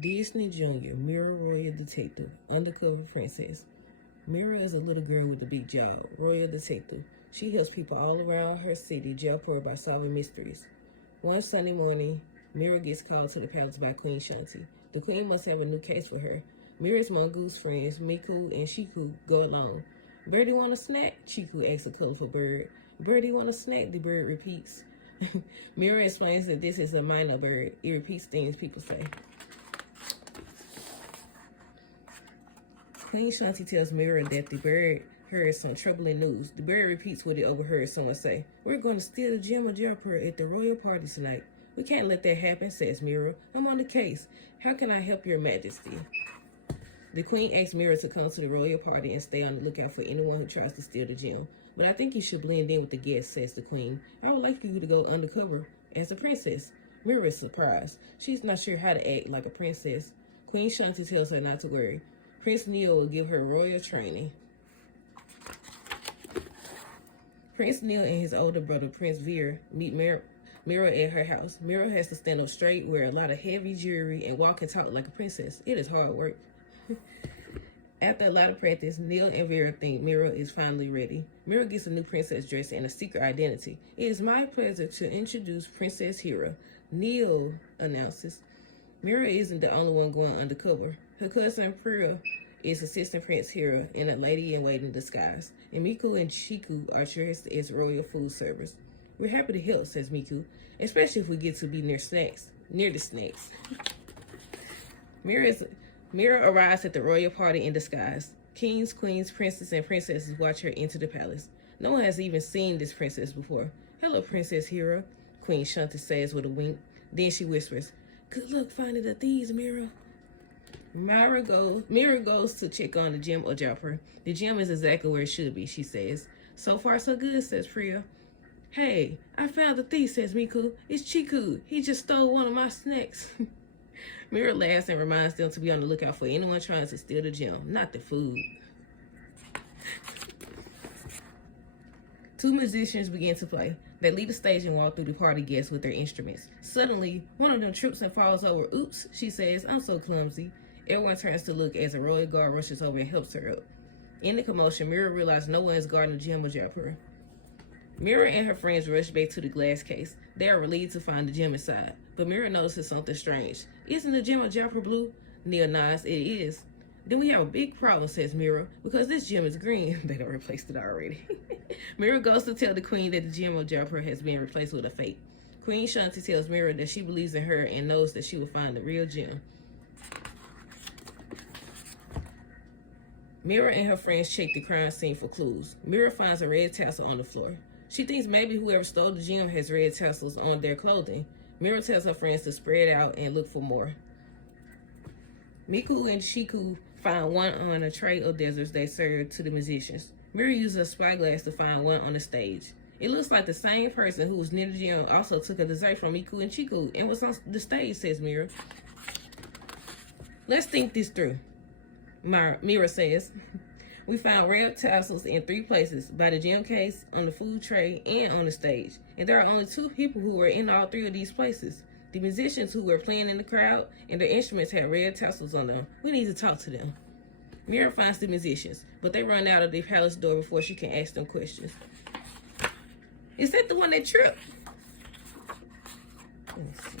Disney Junior, Mira Royal Detective, Undercover Princess. Mira is a little girl with a big job, Royal Detective. She helps people all around her city, Jaipur, by solving mysteries. One Sunday morning, Mira gets called to the palace by Queen Shanti. The queen must have a new case for her. Mira's mongoose friends, Miku and Shiku, go along. Birdie want a snack? Chiku asks a colorful bird. Birdie want a snack? The bird repeats. Mira explains that this is a minor bird. It repeats things people say. Queen Shanti tells Mira that the bird heard some troubling news. The bird repeats what it overheard someone say. We're going to steal the gem of Jaipur at the royal party tonight. We can't let that happen, says Mira. I'm on the case. How can I help your majesty? The queen asks Mira to come to the royal party and stay on the lookout for anyone who tries to steal the gem. But I think you should blend in with the guests, says the queen. I would like you to go undercover as a princess. Mira is surprised. She's not sure how to act like a princess. Queen Shanti tells her not to worry. Prince Neil will give her royal training. Prince Neil and his older brother, Prince Veer, meet Mira at her house. Mira has to stand up straight, wear a lot of heavy jewelry, and walk and talk like a princess. It is hard work. After a lot of practice, Neil and Vera think Mira is finally ready. Mira gets a new princess dress and a secret identity. It is my pleasure to introduce Princess Hira, Neil announces. Mira isn't the only one going undercover. Her cousin Priya is Assistant Prince Hira in a lady-in-waiting disguise, and Miku and Chiku are dressed as royal food servers. We're happy to help, says Miku, especially if we get to be near the snacks. Mira arrives at the royal party in disguise. Kings, queens, princes, and princesses watch her enter the palace. No one has even seen this princess before. Hello, Princess Hira, Queen Shanti says with a wink. Then she whispers, good luck finding the thieves, Mira. Mira goes to check on the gem of Jaipur. The gem is exactly where it should be, she says. So far, so good, says Priya. Hey, I found the thief, says Miku. It's Chiku. He just stole one of my snacks. Mira laughs and reminds them to be on the lookout for anyone trying to steal the gem, not the food. Two musicians begin to play. They leave the stage and walk through the party guests with their instruments. Suddenly, one of them trips and falls over. Oops, she says, I'm so clumsy. Everyone turns to look as a royal guard rushes over and helps her up. In the commotion, Mira realizes no one is guarding the gem of Jaipur. Mira and her friends rush back to the glass case. They are relieved to find the gem inside, but Mira notices something strange. Isn't the gem of Jaipur blue? Neil nods. It is. Then we have a big problem, says Mira, because this gem is green. They done replaced it already. Mira goes to tell the queen that the gem of Jaipur has been replaced with a fake. Queen Shanti tells Mira that she believes in her and knows that she will find the real gem. Mira and her friends check the crime scene for clues. Mira finds a red tassel on the floor. She thinks maybe whoever stole the gem has red tassels on their clothing. Mira tells her friends to spread out and look for more. Miku and Chiku find one on a tray of desserts they serve to the musicians. Mira uses a spyglass to find one on the stage. It looks like the same person who was near the gem also took a dessert from Miku and Chiku and was on the stage, says Mira. Let's think this through, Mira says. We found red tassels in 3 places, by the gem case, on the food tray, and on the stage. And there are only 2 people who were in all 3 of these places. The musicians who were playing in the crowd and their instruments had red tassels on them. We need to talk to them. Mira finds the musicians, but they run out of the palace door before she can ask them questions. Is that the one that tripped? Let's see.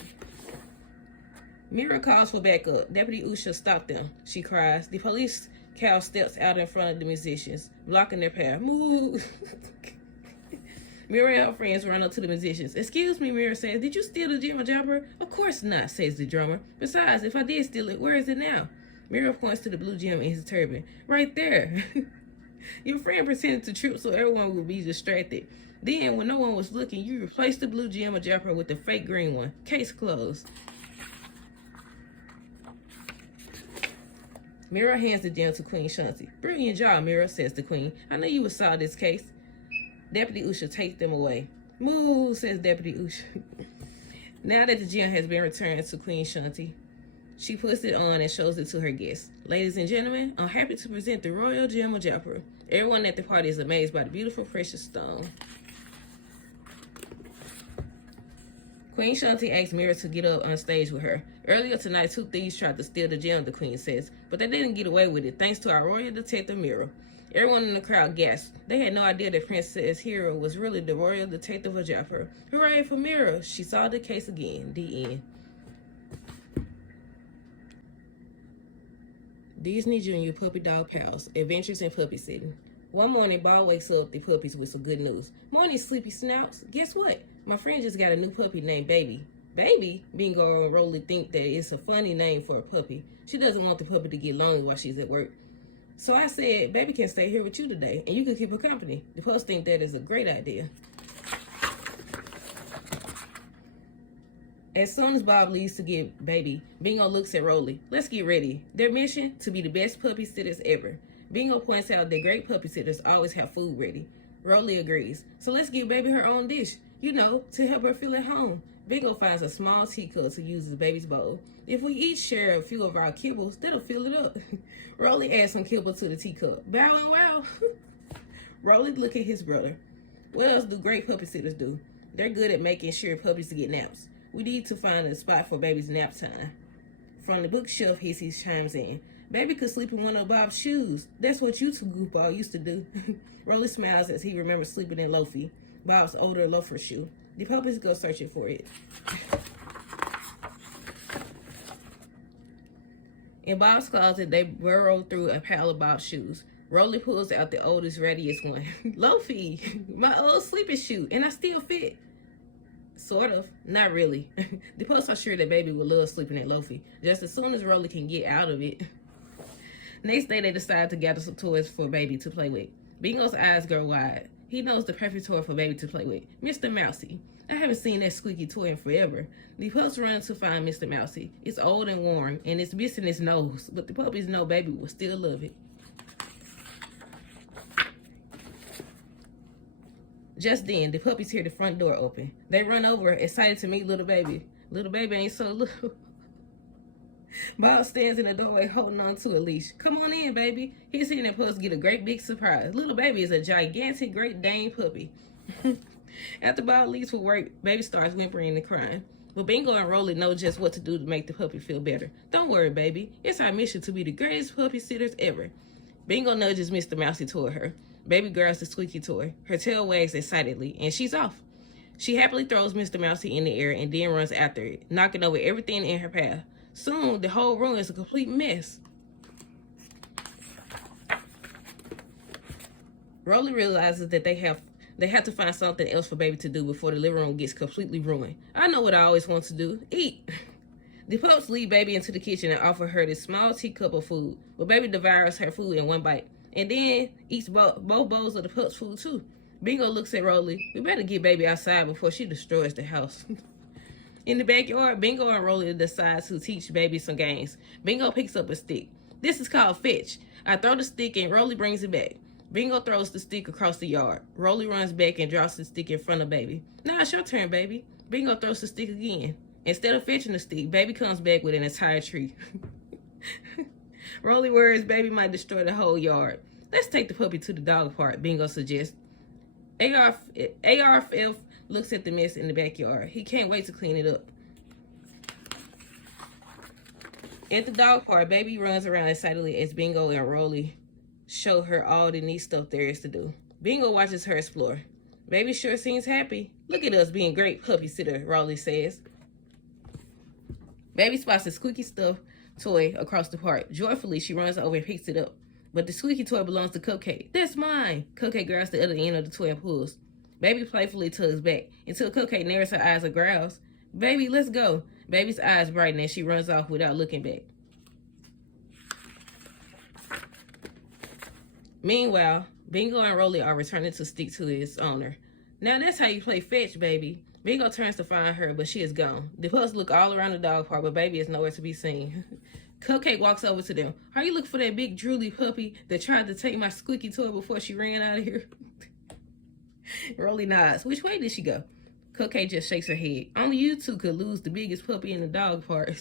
Mira calls for backup. Deputy Usha stopped them. She cries. The police cow steps out in front of the musicians, blocking their path. Move! Mira and her friends run up to the musicians. Excuse me, Mira says, did you steal the gem of Jaipur? Of course not, says the drummer. Besides, if I did steal it, where is it now? Mira points to the blue gem in his turban. Right there. Your friend pretended to trip so everyone would be distracted. Then, when no one was looking, you replaced the blue gem of Jaipur with the fake green one. Case closed. Mira hands the gem to Queen Shanti. Brilliant job, Mira, says the queen. I knew you would solve this case. Deputy Usha takes them away. Move, says Deputy Usha. Now that the gem has been returned to Queen Shanti, she puts it on and shows it to her guests. Ladies and gentlemen, I'm happy to present the royal gem of Jaipur. Everyone at the party is amazed by the beautiful precious stone. Queen Shanti asked Mira to get up on stage with her. Earlier tonight, 2 thieves tried to steal the gem, the queen says, but they didn't get away with it thanks to our royal detective Mira. Everyone in the crowd gasped. They had no idea that Princess Hero was really the royal detective of Jaipur. Hooray for Mira! She solved the case again. The end. Disney Junior Puppy Dog Pals, Adventures in Puppy Sitting. One morning, Bob wakes up the puppies with some good news. Morning, sleepy snouts. Guess what? My friend just got a new puppy named Baby. Baby? Bingo and Rolly think that it's a funny name for a puppy. She doesn't want the puppy to get lonely while she's at work. So I said, Baby can stay here with you today, and you can keep her company. The pups think that is a great idea. As soon as Bob leaves to get Baby, Bingo looks at Rolly. Let's get ready. Their mission? To be the best puppy sitters ever. Bingo points out that great puppy sitters always have food ready. Rolly agrees. So let's give Baby her own dish, to help her feel at home. Bingo finds a small teacup to use as Baby's bowl. If we each share a few of our kibbles, that'll fill it up. Rolly adds some kibble to the teacup. Bow and wow. Rolly look at his brother. What else do great puppy sitters do? They're good at making sure puppies get naps. We need to find a spot for Baby's nap time. From the bookshelf, Hissy chimes in. Baby could sleep in one of Bob's shoes. That's what you two goofball used to do. Rolly smiles as he remembers sleeping in Loafy, Bob's older loafer shoe. The puppies go searching for it. In Bob's closet, they burrow through a pile of Bob's shoes. Rolly pulls out the oldest, readiest one. Loafy, my old sleeping shoe, and I still fit. Sort of. Not really. The pups are sure that Baby will love sleeping at Loafy, just as soon as Rolly can get out of it. Next day, they decide to gather some toys for Baby to play with. Bingo's eyes grow wide. He knows the perfect toy for Baby to play with. Mr. Mousy. I haven't seen that squeaky toy in forever. The pups run to find Mr. Mousy. It's old and worn, and it's missing its nose, but the puppies know Baby will still love it. Just then, the puppies hear the front door open. They run over, excited to meet little Baby. Little Baby ain't so little. Bob stands in the doorway holding on to a leash. Come on in, Baby. He's seeing the pups get a great big surprise. Little Baby is a gigantic Great Dane puppy. After Bob leaves for work, Baby starts whimpering and crying. But Bingo and Rolly know just what to do to make the puppy feel better. Don't worry, Baby. It's our mission to be the greatest puppy sitters ever. Bingo nudges Mr. Mousy toward her. Baby grabs the squeaky toy. Her tail wags excitedly, and she's off. She happily throws Mr. Mousy in the air and then runs after it, knocking over everything in her path. Soon, the whole room is a complete mess. Rolly realizes that they have to find something else for Baby to do before the living room gets completely ruined. I know what I always want to do. Eat. The pups lead Baby into the kitchen and offer her this small teacup of food, but Baby devours her food in one bite, and then eats both bowls of the pups' food too. Bingo looks at Rolly. We better get Baby outside before she destroys the house. In the backyard, Bingo and Rolly decide to teach Baby some games. Bingo picks up a stick. This is called fetch. I throw the stick and Rolly brings it back. Bingo throws the stick across the yard. Rolly runs back and drops the stick in front of Baby. Now it's your turn, Baby. Bingo throws the stick again. Instead of fetching the stick, Baby comes back with an entire tree. Rolly worries Baby might destroy the whole yard. Let's take the puppy to the dog park, Bingo suggests. ARF looks at the mess in the backyard. He can't wait to clean it up. At the dog park, Baby runs around excitedly as Bingo and Rolly show her all the neat stuff there is to do. Bingo watches her explore. Baby sure seems happy. Look at us being great puppy sitter, Rolly says. Baby spots a squeaky stuffed toy across the park. Joyfully, she runs over and picks it up. But the squeaky toy belongs to Cupcake. That's mine. Cupcake grabs the other end of the toy and pulls. Baby playfully tugs back until Cupcake narrows her eyes and growls. Baby, let's go. Baby's eyes brighten and she runs off without looking back. Meanwhile, Bingo and Rolly are returning to stick to his owner. Now that's how you play fetch, Baby. Bingo turns to find her, but she is gone. The pups look all around the dog park, but Baby is nowhere to be seen. Cupcake walks over to them. Are you looking for that big drooly puppy that tried to take my squeaky toy before she ran out of here? Rolly nods. Which way did she go? Cupcake just shakes her head. Only you two could lose the biggest puppy in the dog park.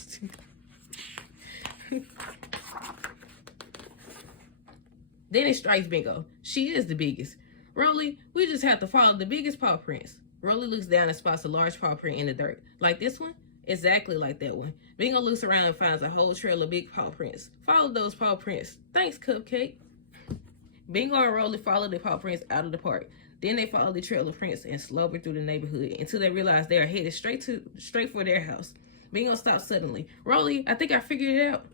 Then it strikes Bingo. She is the biggest. Rolly, we just have to follow the biggest paw prints. Rolly looks down and spots a large paw print in the dirt. Like this one? Exactly like that one. Bingo looks around and finds a whole trail of big paw prints. Follow those paw prints. Thanks, Cupcake. Bingo and Rolly follow the paw prints out of the park. Then they follow the trail of prints and slobber through the neighborhood until they realize they are headed straight for their house. Bingo stops suddenly. Rolly, I think I figured it out.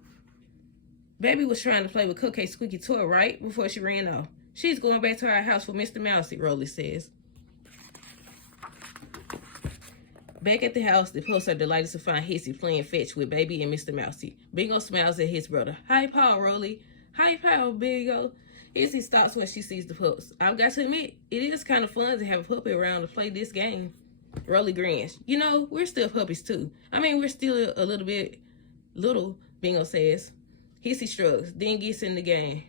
Baby was trying to play with Cupcake's squeaky toy right before she ran off. She's going back to our house for Mr. Mousy, Rolly says. Back at the house, the Pups are delighted to find Hissy playing fetch with Baby and Mr. Mousy. Bingo smiles at his brother. Hi, Paw, Rolly. Hi, Paw, Bingo. Hissy stops when she sees the Pups. I've got to admit, it is kind of fun to have a puppy around to play this game. Rolly grins. You know, we're still puppies too. I mean, we're still a little bit little, Bingo says. Hissy shrugs, then gets in the game.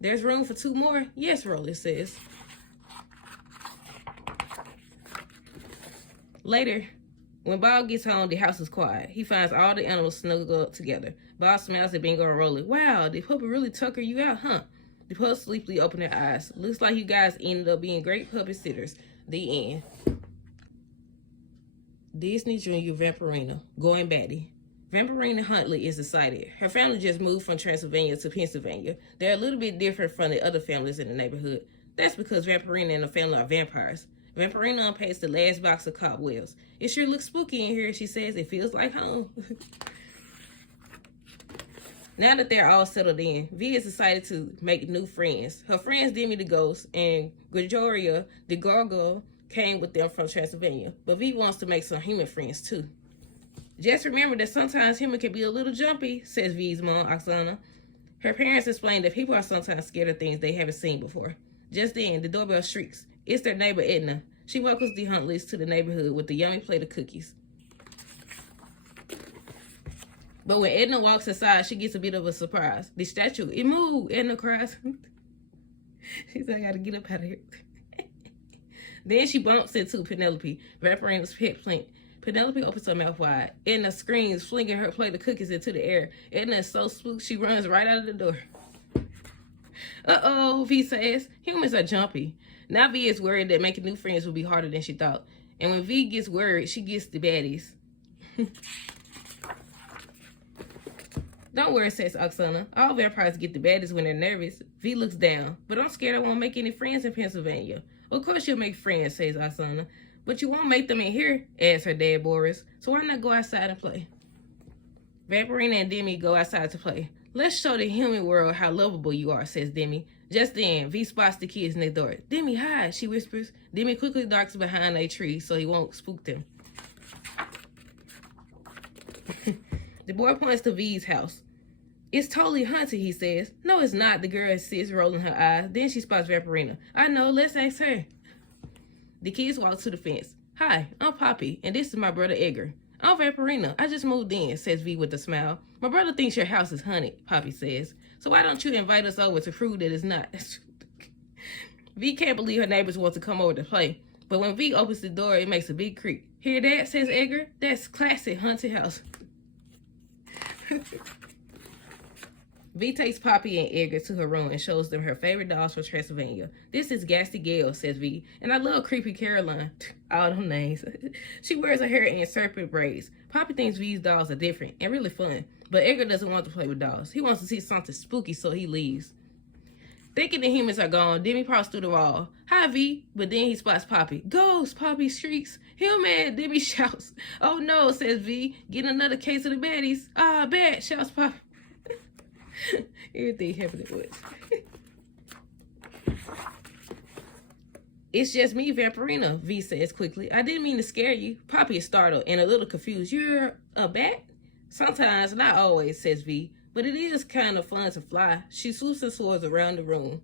There's room for 2 more? Yes, Rolly says. Later, when Bob gets home, the house is quiet. He finds all the animals snuggled up together. Bob smiles at Bingo and Rolly. Wow, the puppy really tucker you out, huh? The pups sleepily open their eyes. Looks like you guys ended up being great puppy sitters. The end. Disney Junior Vampirina, going Batty. Vampirina Huntley is excited. Her family just moved from Transylvania to Pennsylvania. They're a little bit different from the other families in the neighborhood. That's because Vampirina and the family are vampires. Vampirina unpacks the last box of cobwebs. It sure looks spooky in here, she says. It feels like home. Now that they're all settled in, V is excited to make new friends. Her friends Demi the Ghost and Gregoria the Gargoyle came with them from Transylvania. But V wants to make some human friends too. Just remember that sometimes human can be a little jumpy, says V's mom, Oksana. Her parents explain that people are sometimes scared of things they haven't seen before. Just then, the doorbell shrieks. It's their neighbor Edna. She welcomes the Huntleys to the neighborhood with a yummy plate of cookies. But when Edna walks inside, she gets a bit of a surprise. The statue, it moved, Edna cries. She said, I gotta get up out of here. Then she bumps into Penelope, Vampirina's pet plant. Penelope opens her mouth wide. Edna screams, flinging her plate of cookies into the air. Edna is so spooked, she runs right out of the door. Uh-oh, V says. Humans are jumpy. Now V is worried that making new friends will be harder than she thought. And when V gets worried, she gets the baddies. Don't worry, says Oksana. All vampires get the baddies when they're nervous. V looks down. But I'm scared I won't make any friends in Pennsylvania. Of course you'll make friends, says Oksana. But you won't make them in here, adds her dad, Boris. So why not go outside and play? Vampirina and Demi go outside to play. Let's show the human world how lovable you are, says Demi. Just then, V spots the kids next door. Demi, hide, she whispers. Demi quickly darts behind a tree so he won't spook them. The boy points to V's house. It's totally haunted, he says. No, it's not, the girl insists, rolling her eyes. Then she spots Vampirina. I know, let's ask her. The kids walk to the fence. Hi, I'm Poppy, and this is my brother Edgar. I'm Vampirina. I just moved in, says V with a smile. My brother thinks your house is haunted, Poppy says. So why don't you invite us over to prove that it's not? V can't believe her neighbors want to come over to play. But when V opens the door, it makes a big creak. Hear that, says Edgar? That's classic haunted house. V takes Poppy and Edgar to her room and shows them her favorite dolls from Transylvania. This is Gasty Gale, says V, and I love Creepy Caroline. All them names. She wears her hair in serpent braids. Poppy thinks V's dolls are different and really fun, but Edgar doesn't want to play with dolls. He wants to see something spooky, so he leaves. Thinking the humans are gone, Demi pops through the wall. Hi, V, but then he spots Poppy. Ghost, Poppy shrieks. Human, Demi shouts. Oh no, says V, get another case of the baddies. Ah, bad, shouts Poppy. Everything happened at once. It's just me, Vampirina, V says quickly. I didn't mean to scare you. Poppy is startled and a little confused. You're a bat? Sometimes, not always, says V. But it is kind of fun to fly. She swoops and soars around the room.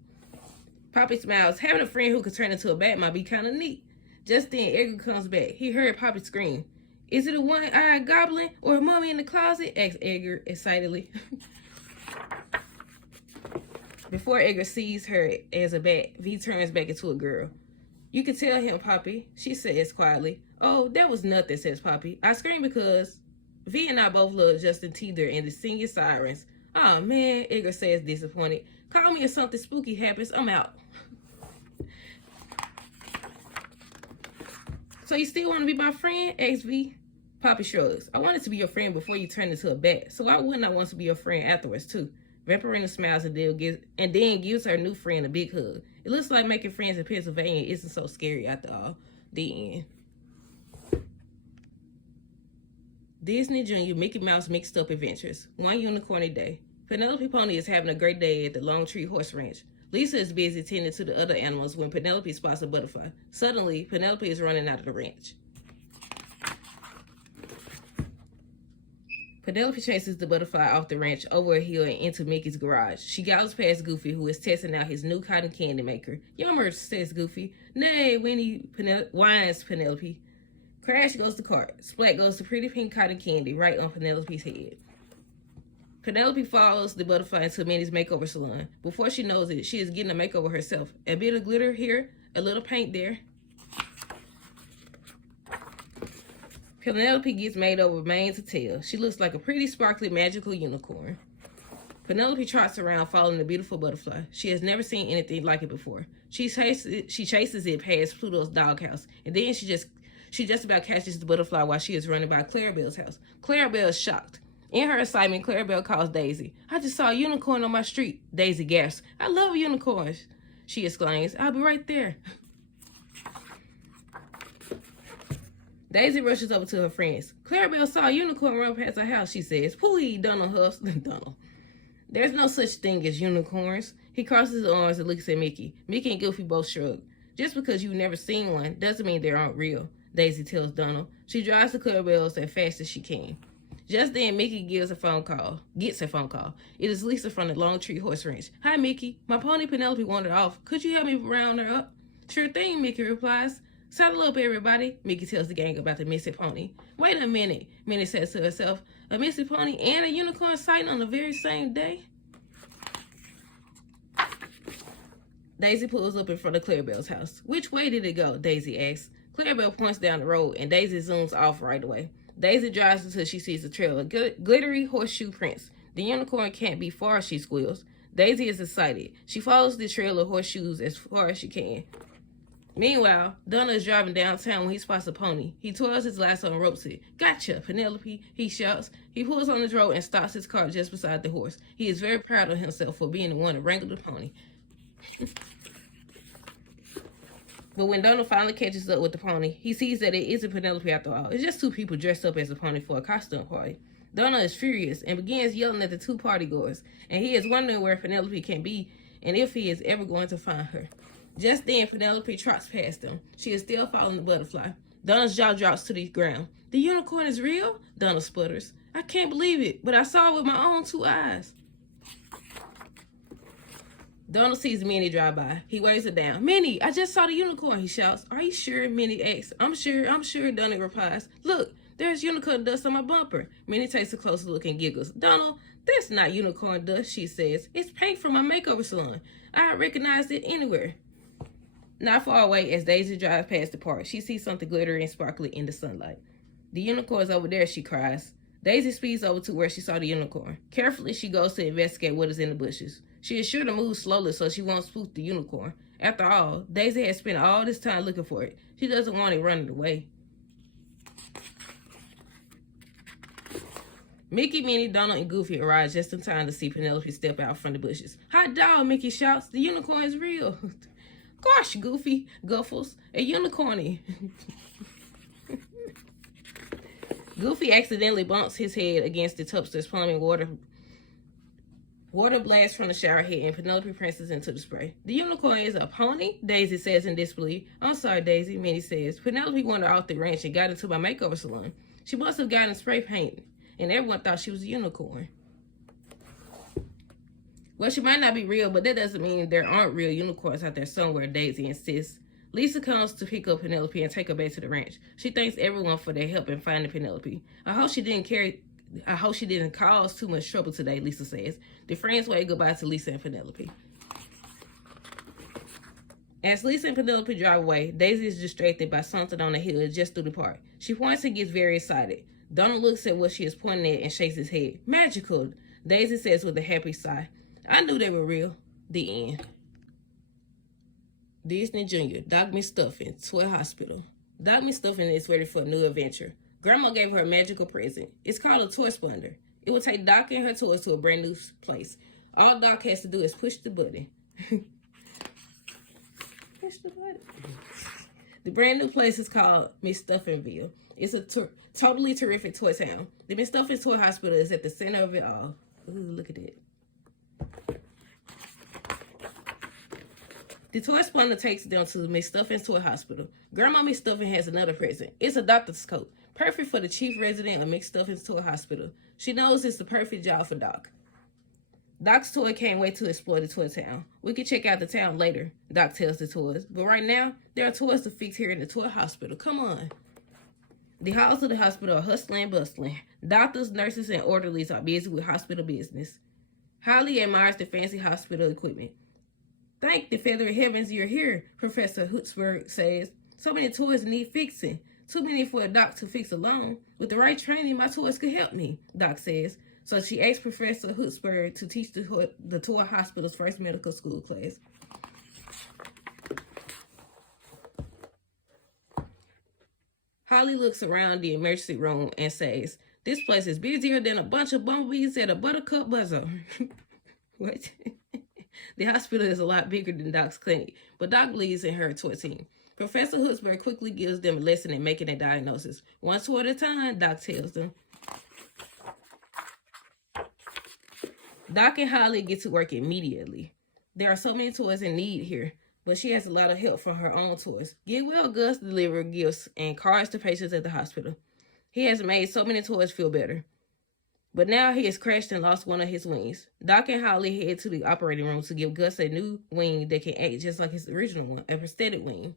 Poppy smiles. Having a friend who could turn into a bat might be kind of neat. Just then, Edgar comes back. He heard Poppy scream. Is it a one-eyed goblin or a mummy in the closet? Asks Edgar excitedly. Before Edgar sees her as a bat, V turns back into a girl. You can tell him, Poppy, she says quietly. Oh, that was nothing, says Poppy. I screamed because V and I both love Justin Teeter and the singing sirens. Oh man, Edgar says disappointed. Call me if something spooky happens. I'm out. So you still want to be my friend? Asks V. Poppy shrugs. I wanted to be your friend before you turned into a bat, so why wouldn't I want to be your friend afterwards too? Vampirina smiles and then gives her new friend a big hug. It looks like making friends in Pennsylvania isn't so scary after all. The end. Disney Junior Mickey Mouse Mixed Up Adventures. One Unicorny Day. Penelope Pony is having a great day at the Long Tree Horse Ranch. Lisa is busy tending to the other animals when Penelope spots a butterfly. Suddenly, Penelope is running out of the ranch. Penelope chases the butterfly off the ranch, over a hill, and into Mickey's garage. She gallops past Goofy, who is testing out his new cotton candy maker. Yummer, says Goofy. Nay, Winnie, whines Penelope. Crash goes the cart. Splat goes the pretty pink cotton candy right on Penelope's head. Penelope follows the butterfly into Minnie's makeover salon. Before she knows it, she is getting a makeover herself. A bit of glitter here, a little paint there. Penelope gets made over mane to tail. She looks like a pretty, sparkly, magical unicorn. Penelope trots around following the beautiful butterfly. She has never seen anything like it before. She chases it past Pluto's doghouse, and then she just about catches the butterfly while she is running by Clarabelle's house. Clarabelle is shocked. In her excitement, Clarabelle calls Daisy. I just saw a unicorn on my street. Daisy gasps. I love unicorns, she exclaims. I'll be right there. Daisy rushes over to her friends. Clarabelle saw a unicorn run past her house, she says. Pooey, Donald huffs. Donald. There's no such thing as unicorns. He crosses his arms and looks at Mickey. Mickey and Goofy both shrug. Just because you've never seen one doesn't mean they aren't real, Daisy tells Donald. She drives to Clarabelle's as fast as she can. Just then, Mickey gets a phone call. It is Lisa from the Long Tree Horse Ranch. Hi, Mickey. My pony Penelope wandered off. Could you help me round her up? Sure thing, Mickey replies. Saddle up, everybody, Mickey tells the gang about the missing pony. Wait a minute, Minnie says to herself. A missing pony and a unicorn sighting on the very same day? Daisy pulls up in front of Clarabelle's house. Which way did it go? Daisy asks. Clarabelle points down the road, and Daisy zooms off right away. Daisy drives until she sees a trail of glittery horseshoe prints. The unicorn can't be far, she squeals. Daisy is excited. She follows the trail of horseshoes as far as she can. Meanwhile, Donald is driving downtown when he spots a pony. He twirls his lasso and ropes it. Gotcha, Penelope, he shouts. He pulls on his road and stops his car just beside the horse. He is very proud of himself for being the one to wrangle the pony. But when Donald finally catches up with the pony, he sees that it isn't Penelope after all. It's just two people dressed up as a pony for a costume party. Donald is furious and begins yelling at the two partygoers, and he is wondering where Penelope can be and if he is ever going to find her. Just then, Penelope trots past them. She is still following the butterfly. Donald's jaw drops to the ground. The unicorn is real? Donald sputters. I can't believe it, but I saw it with my own two eyes. Donald sees Minnie drive by. He waves her down. Minnie, I just saw the unicorn, he shouts. Are you sure? Minnie asks. I'm sure, Donald replies. Look, there's unicorn dust on my bumper. Minnie takes a closer look and giggles. Donald, that's not unicorn dust, she says. It's paint from my makeover salon. I recognize it anywhere. Not far away, as Daisy drives past the park, she sees something glittery and sparkly in the sunlight. The unicorn's over there, she cries. Daisy speeds over to where she saw the unicorn. Carefully, she goes to investigate what is in the bushes. She is sure to move slowly so she won't spook the unicorn. After all, Daisy has spent all this time looking for it. She doesn't want it running away. Mickey, Minnie, Donald, and Goofy arrive just in time to see Penelope step out from the bushes. Hot dog, Mickey shouts. The unicorn is real. Gosh, Goofy guffles. A unicorny. Goofy accidentally bumps his head against the T.O.T.S plumbing water blasts from the shower head, and Penelope presses into the spray. The unicorn is a pony? Daisy says in disbelief. I'm sorry, Daisy, Minnie says. Penelope wandered off the ranch and got into my makeover salon. She must have gotten spray paint, and everyone thought she was a unicorn. Well, she might not be real, but that doesn't mean there aren't real unicorns out there somewhere, Daisy insists. Lisa comes to pick up Penelope and take her back to the ranch. She thanks everyone for their help in finding Penelope. I hope she didn't cause too much trouble today, Lisa says. The friends wave goodbye to Lisa and Penelope. As Lisa and Penelope drive away, Daisy is distracted by something on the hill just through the park. She points and gets very excited. Donald looks at what she is pointing at and shakes his head. Magical, Daisy says with a happy sigh. I knew they were real. The end. Disney Junior, Doc McStuffins, Sweat Hospital. Doc McStuffins is ready for a new adventure. Grandma gave her a magical present. It's called a toy splendor. It will take Doc and her toys to a brand new place. All Doc has to do is push the button. Push the button. The brand new place is called McStuffinsville. It's a totally terrific toy town. The McStuffins Toy Hospital is at the center of it all. Ooh, look at it. The toy splendor takes them to the McStuffins Toy Hospital. Grandma McStuffins has another present. It's a doctor's coat, perfect for the chief resident of McStuffins Toy Hospital. She knows it's the perfect job for Doc. Doc's toy can't wait to explore the toy town. We can check out the town later, Doc tells the toys. But right now, there are toys to fix here in the toy hospital. Come on. The halls of the hospital are hustling and bustling. Doctors, nurses, and orderlies are busy with hospital business. Holly admires the fancy hospital equipment. Thank the feather heavens you're here, Professor Hutzberg says. So many toys need fixing. Too many for a doc to fix alone. With the right training, my toys could help me, Doc says. So she asked Professor Hutzberg to teach the toy hospital's first medical school class. Holly looks around the emergency room and says, "This place is busier than a bunch of bumblebees at a buttercup buzzer." What? The hospital is a lot bigger than Doc's clinic, but Doc believes in her toy team. Professor Hutzberg quickly gives them a lesson in making a diagnosis. One toy at a time, Doc tells them. Doc and Holly get to work immediately. There are so many toys in need here, but she has a lot of help from her own toys. Get well Gus deliver gifts and cards to patients at the hospital. He has made so many toys feel better. But now he has crashed and lost one of his wings. Doc and Holly head to the operating room to give Gus a new wing that can act just like his original one, a prosthetic wing.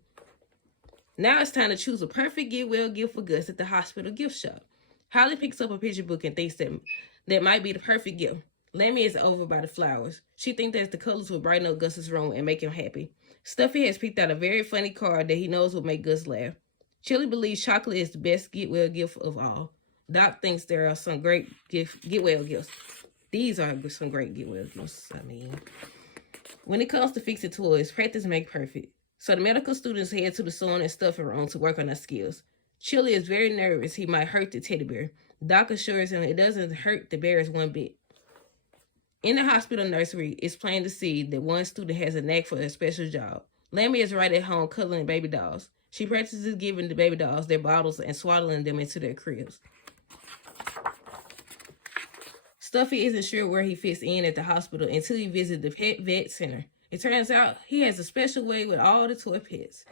Now it's time to choose a perfect get well gift for Gus at the hospital gift shop. Holly picks up a picture book and thinks that might be the perfect gift. Lemmy is over by the flowers. She thinks that the colors will brighten up Gus's room and make him happy. Stuffy has picked out a very funny card that he knows will make Gus laugh. Chili believes chocolate is the best get-well gift of all. Doc thinks there are some great get-well gifts. These are some great get-well gifts, when it comes to fixing toys, practice makes perfect. So the medical students head to the sewing and stuffing room to work on their skills. Chili is very nervous he might hurt the teddy bear. Doc assures him it doesn't hurt the bears one bit. In the hospital nursery, it's plain to see that one student has a knack for a special job. Lammy is right at home cuddling baby dolls. She practices giving the baby dolls their bottles and swaddling them into their cribs. Stuffy isn't sure where he fits in at the hospital until he visits the pet vet center. It turns out he has a special way with all the toy pets.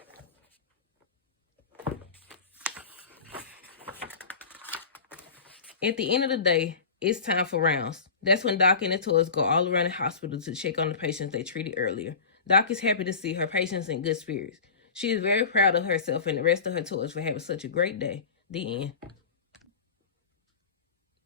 At the end of the day, it's time for rounds. That's when Doc and the toys go all around the hospital to check on the patients they treated earlier. Doc is happy to see her patients in good spirits. She is very proud of herself and the rest of her toys for having such a great day. The end.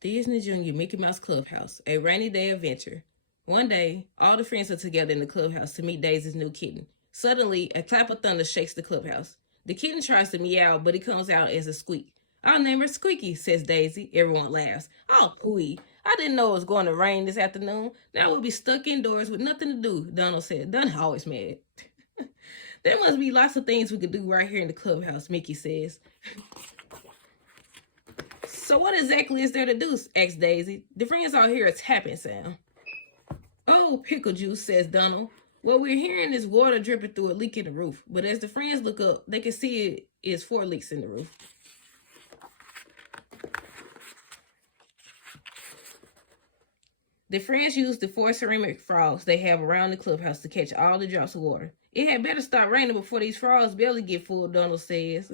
Disney Junior Mickey Mouse Clubhouse, a rainy day adventure. One day, all the friends are together in the clubhouse to meet Daze's new kitten. Suddenly, a clap of thunder shakes the clubhouse. The kitten tries to meow, but it comes out as a squeak. "I'll name her Squeaky," says Daisy. Everyone laughs. "Oh, pooey. I didn't know it was going to rain this afternoon. Now we'll be stuck indoors with nothing to do," Donald said. Donald always mad. "There must be lots of things we could do right here in the clubhouse," Mickey says. "So what exactly is there to do?" asks Daisy. "The friends all hear a tapping sound." "Oh, pickle juice," says Donald. "What we're hearing is water dripping through a leak in the roof. But as the friends look up, they can see it is 4 leaks in the roof." The friends use the 4 ceramic frogs they have around the clubhouse to catch all the drops of water. "It had better start raining before these frogs' belly get full," Donald says.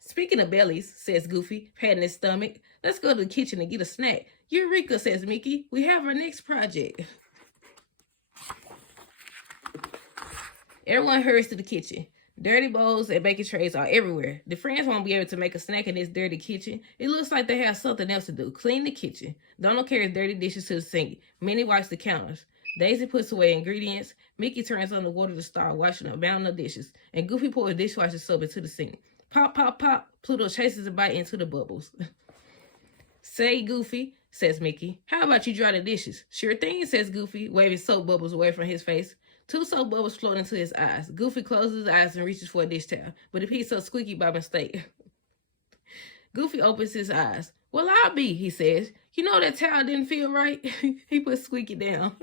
"Speaking of bellies," says Goofy, patting his stomach, "let's go to the kitchen and get a snack." "Eureka," says Mickey. "We have our next project." Everyone hurries to the kitchen. Dirty bowls and baking trays are everywhere. The friends won't be able to make a snack in this dirty kitchen. It looks like they have something else to do. Clean the kitchen. Donald carries dirty dishes to the sink. Minnie wipes the counters. Daisy puts away ingredients. Mickey turns on the water to start washing a mountain of dishes. And Goofy pours dishwasher soap into the sink. Pop, pop, pop. Pluto chases a bite into the bubbles. "Say, Goofy," says Mickey, "how about you dry the dishes?" "Sure thing," says Goofy, waving soap bubbles away from his face. Two soap bubbles float into his eyes. Goofy closes his eyes and reaches for a dish towel, but it pees so squeaky by mistake. Goofy opens his eyes. Well, I'll be, he says. You know that towel didn't feel right? He put Squeaky down.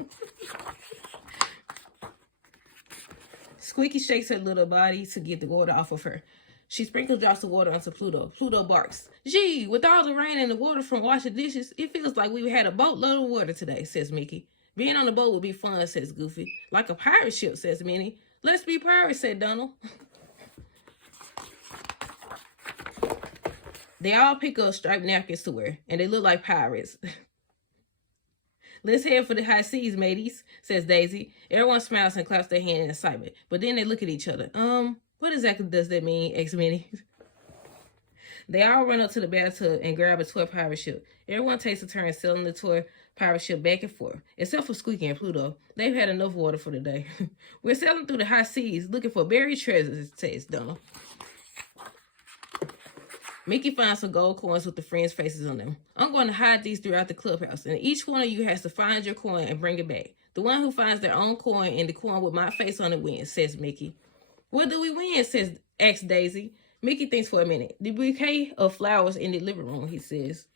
Squeaky shakes her little body to get the water off of her. She sprinkles drops of water onto Pluto. Pluto barks. Gee, with all the rain and the water from washing dishes, it feels like we had a boatload of water today, says Mickey. Being on the boat would be fun, says Goofy. Like a pirate ship, says Minnie. Let's be pirates, said Donald. They all pick up striped napkins to wear, and they look like pirates. Let's head for the high seas, mateys, says Daisy. Everyone smiles and claps their hand in excitement, but then they look at each other. What exactly does that mean, asks Minnie. They all run up to the bathtub and grab a toy pirate ship. Everyone takes a turn sailing the toy pirate ship back and forth, except for Squeaky and Pluto. They've had enough water for the day. We're sailing through the high seas looking for buried treasures, says Donald. Mickey finds some gold coins with the friends' faces on them. I'm going to hide these throughout the clubhouse, and each one of you has to find your coin and bring it back. The one who finds their own coin and the coin with my face on it wins, says Mickey. What do we win, asks Daisy. Mickey thinks for a minute. The bouquet of flowers in the living room, he says.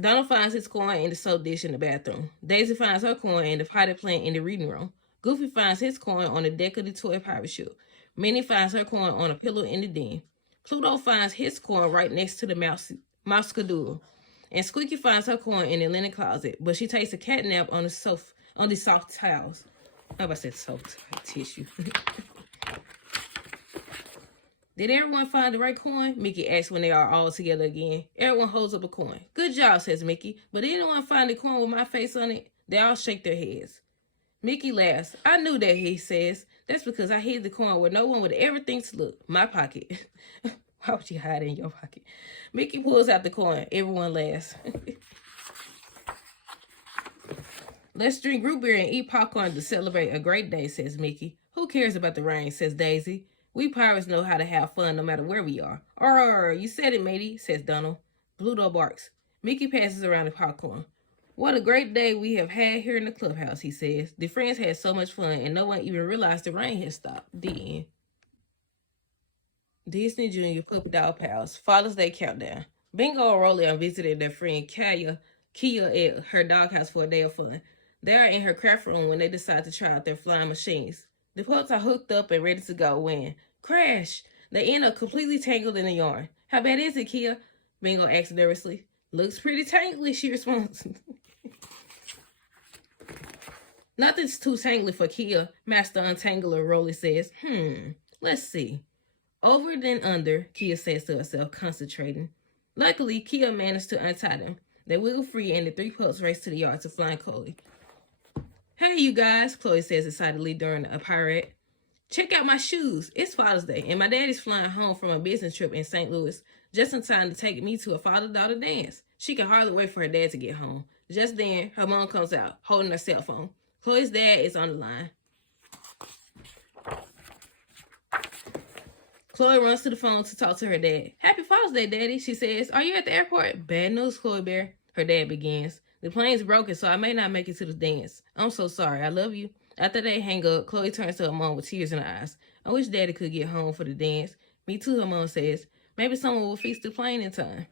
Donald finds his coin in the soap dish in the bathroom. Daisy finds her coin in the potted plant in the reading room. Goofy finds his coin on the deck of the toy pirate ship. Minnie finds her coin on a pillow in the den. Pluto finds his coin right next to the mouse cadoodle. And Squeaky finds her coin in the linen closet, but she takes a cat nap on the soft towels. How about I said soft tissue? Did everyone find the right coin? Mickey asks when they are all together again. Everyone holds up a coin. Good job, says Mickey. But did anyone find the coin with my face on it? They all shake their heads. Mickey laughs. I knew that, he says. That's because I hid the coin where no one would ever think to look. My pocket. Why would you hide it in your pocket? Mickey pulls out the coin. Everyone laughs. Let's drink root beer and eat popcorn to celebrate a great day, says Mickey. Who cares about the rain, says Daisy. We pirates know how to have fun no matter where we are. Arr, you said it, matey, says Donald. Pluto barks. Mickey passes around the popcorn. What a great day we have had here in the clubhouse, he says. The friends had so much fun and no one even realized the rain had stopped. The end. Disney Junior Puppydogpals Father's Day Countdown. Bingo and Rolly are visiting their friend Kia at her doghouse for a day of fun. They are in her craft room when they decide to try out their flying machines. The pups are hooked up and ready to go when, crash! They end up completely tangled in the yarn. How bad is it, Kia? Bingo asks nervously. Looks pretty tangly, she responds. Nothing's too tangly for Kia, Master Untangler, Rolly says. Let's see. Over then under, Kia says to herself, concentrating. Luckily, Kia managed to untie them. They wiggle free and the three pups race to the yard to find Chloe. Hey, you guys, Chloe says excitedly during a pirate. Check out my shoes. It's Father's Day, and my daddy's flying home from a business trip in St. Louis, just in time to take me to a father-daughter dance. She can hardly wait for her dad to get home. Just then, her mom comes out, holding her cell phone. Chloe's dad is on the line. Chloe runs to the phone to talk to her dad. Happy Father's Day, Daddy, she says. Are you at the airport? Bad news, Chloe Bear. Her dad begins. The plane's broken, so I may not make it to the dance. I'm so sorry. I love you. After they hang up, Chloe turns to her mom with tears in her eyes. I wish Daddy could get home for the dance. Me too, her mom says. Maybe someone will fix the plane in time.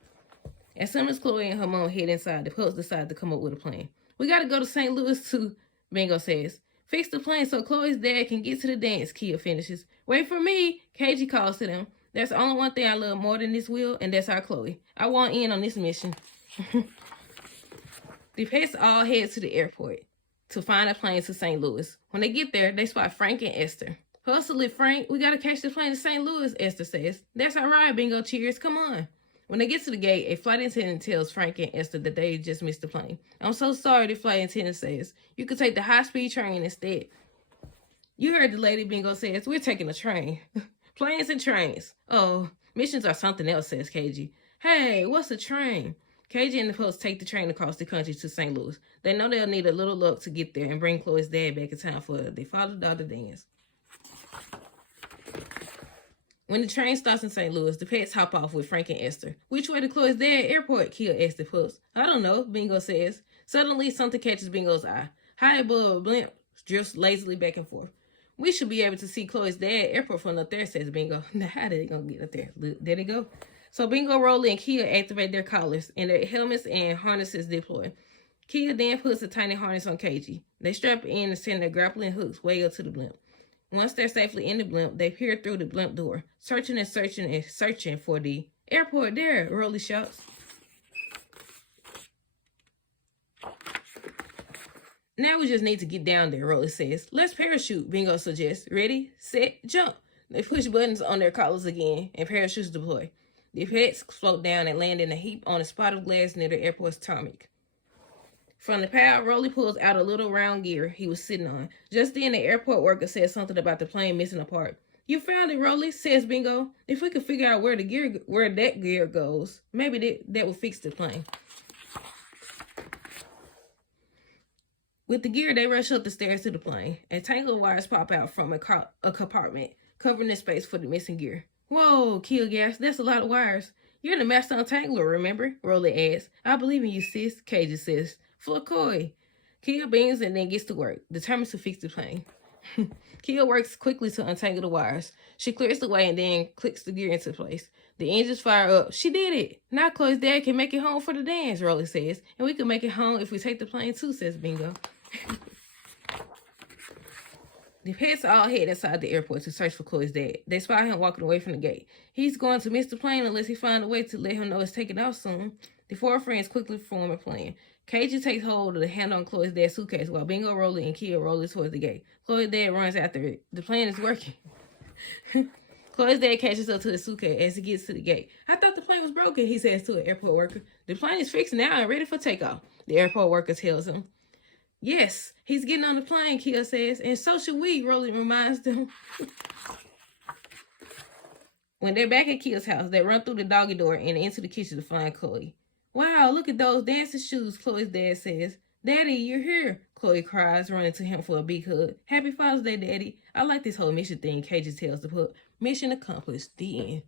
As soon as Chloe and her mom head inside, the pups decide to come up with a plan. We gotta go to St. Louis too, Bingo says. Fix the plane so Chloe's dad can get to the dance, Kia finishes. Wait for me, KG calls to them. There's only one thing I love more than this wheel, and that's our Chloe. I want in on this mission. The pets all head to the airport to find a plane to St. Louis. When they get there, they spot Frank and Esther. Hustle it, Frank. We gotta catch the plane to St. Louis, Esther says. That's all right, Bingo cheers. Come on. When they get to the gate, a flight attendant tells Frank and Esther that they just missed the plane. I'm so sorry, the flight attendant says. You could take the high-speed train instead. You heard the lady, Bingo says. We're taking a train. Planes and trains. Oh, missions are something else, says KG. Hey, what's a train? KG and the pups take the train across the country to St. Louis. They know they'll need a little luck to get there and bring Chloe's dad back in time for the father-daughter dance. When the train stops in St. Louis, the pets hop off with Frank and Esther. Which way to Chloe's dad airport? Kia asks the pups. I don't know, Bingo says. Suddenly, something catches Bingo's eye. High above a blimp, drifts lazily back and forth. We should be able to see Chloe's dad at airport from up there, says Bingo. Now, how did they gonna get up there? Look, there they go. So Bingo, Rolly, and Kia activate their collars, and their helmets and harnesses deploy. Kia then puts a tiny harness on KG. They strap in and send their grappling hooks way up to the blimp. Once they're safely in the blimp, they peer through the blimp door, searching and searching and searching for the airport. There, Rolly shouts. Now we just need to get down there, Rolly says. Let's parachute, Bingo suggests. Ready, set, jump. They push buttons on their collars again, and parachutes deploy. The pets float down and land in a heap on a spot of glass near the airport's tarmac. From the pile, Rolly pulls out a little round gear he was sitting on. Just then, the airport worker says something about the plane missing a part. You found it, Rolly, says Bingo. If we could figure out where that gear goes, maybe that will fix the plane. With the gear, they rush up the stairs to the plane. A tangle of wires pop out from a compartment, covering the space for the missing gear. Whoa, Kia gasps. That's a lot of wires. You're the master untangler, remember? Rolly adds. I believe in you, sis, Cage says. Flacoy. Kia beams and then gets to work, determined to fix the plane. Kia works quickly to untangle the wires. She clears the way and then clicks the gear into place. The engines fire up. She did it. Now Chloe's dad can make it home for the dance, Rolly says. And we can make it home if we take the plane too, says Bingo. The pets all head inside the airport to search for Chloe's dad. They spot him walking away from the gate. He's going to miss the plane unless he finds a way to let him know it's taking off soon. The four friends quickly form a plan. Cagey takes hold of the handle on Chloe's dad's suitcase while Bingo, Rolly, and Kia roll towards the gate. Chloe's dad runs after it. The plan is working. Chloe's dad catches up to the suitcase as he gets to the gate. I thought the plane was broken, he says to an airport worker. The plane is fixed now and ready for takeoff, the airport worker tells him. Yes, he's getting on the plane, Kia says, and so should we, Rolly reminds them. When they're back at Kia's house, they run through the doggy door and into the kitchen to find Chloe. Wow, look at those dancing shoes, Chloe's dad says. Daddy, you're here, Chloe cries, running to him for a big hug. Happy Father's Day, Daddy. I like this whole mission thing Cagey tells the pup. Mission accomplished. The end.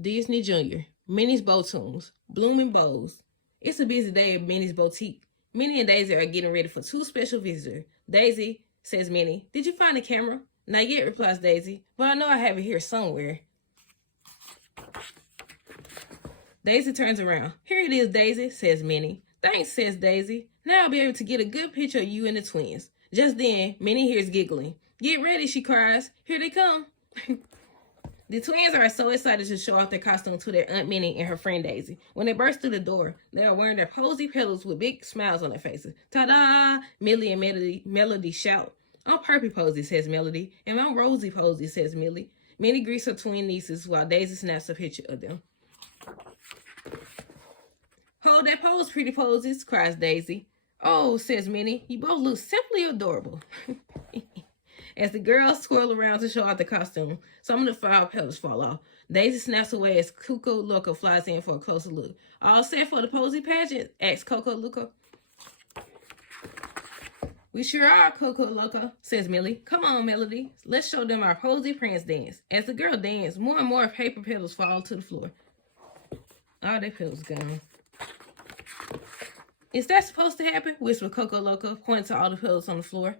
Disney Junior. Minnie's Bow-Toons. Blooming Bows. It's a busy day at Minnie's boutique. Minnie and Daisy are getting ready for two special visitors. Daisy, says Minnie, did you find the camera? Not yet, replies Daisy, but I know I have it here somewhere. Daisy turns around. Here it is, Daisy, says Minnie. Thanks, says Daisy. Now I'll be able to get a good picture of you and the twins. Just then, Minnie hears giggling. Get ready, she cries. Here they come. The twins are so excited to show off their costume to their Aunt Minnie and her friend Daisy. When they burst through the door, they are wearing their posy petals with big smiles on their faces. Ta-da! Millie and Melody shout. I'm Perpy Posy, says Melody, and I'm Rosie Posy, says Millie. Minnie greets her twin nieces while Daisy snaps a picture of them. Hold that pose, pretty posies, cries Daisy. Oh, says Minnie, you both look simply adorable. As the girls swirl around to show off the costume, some of the flower petals fall off. Daisy snaps away as Coco Loco flies in for a closer look. All set for the posy pageant? Asks Coco Loco. We sure are, Coco Loco, says Millie. Come on, Melody. Let's show them our posy prince dance. As the girl dance, more and more paper petals fall to the floor. All their petals gone. Is that supposed to happen? Whispered Coco Loco, pointing to all the petals on the floor.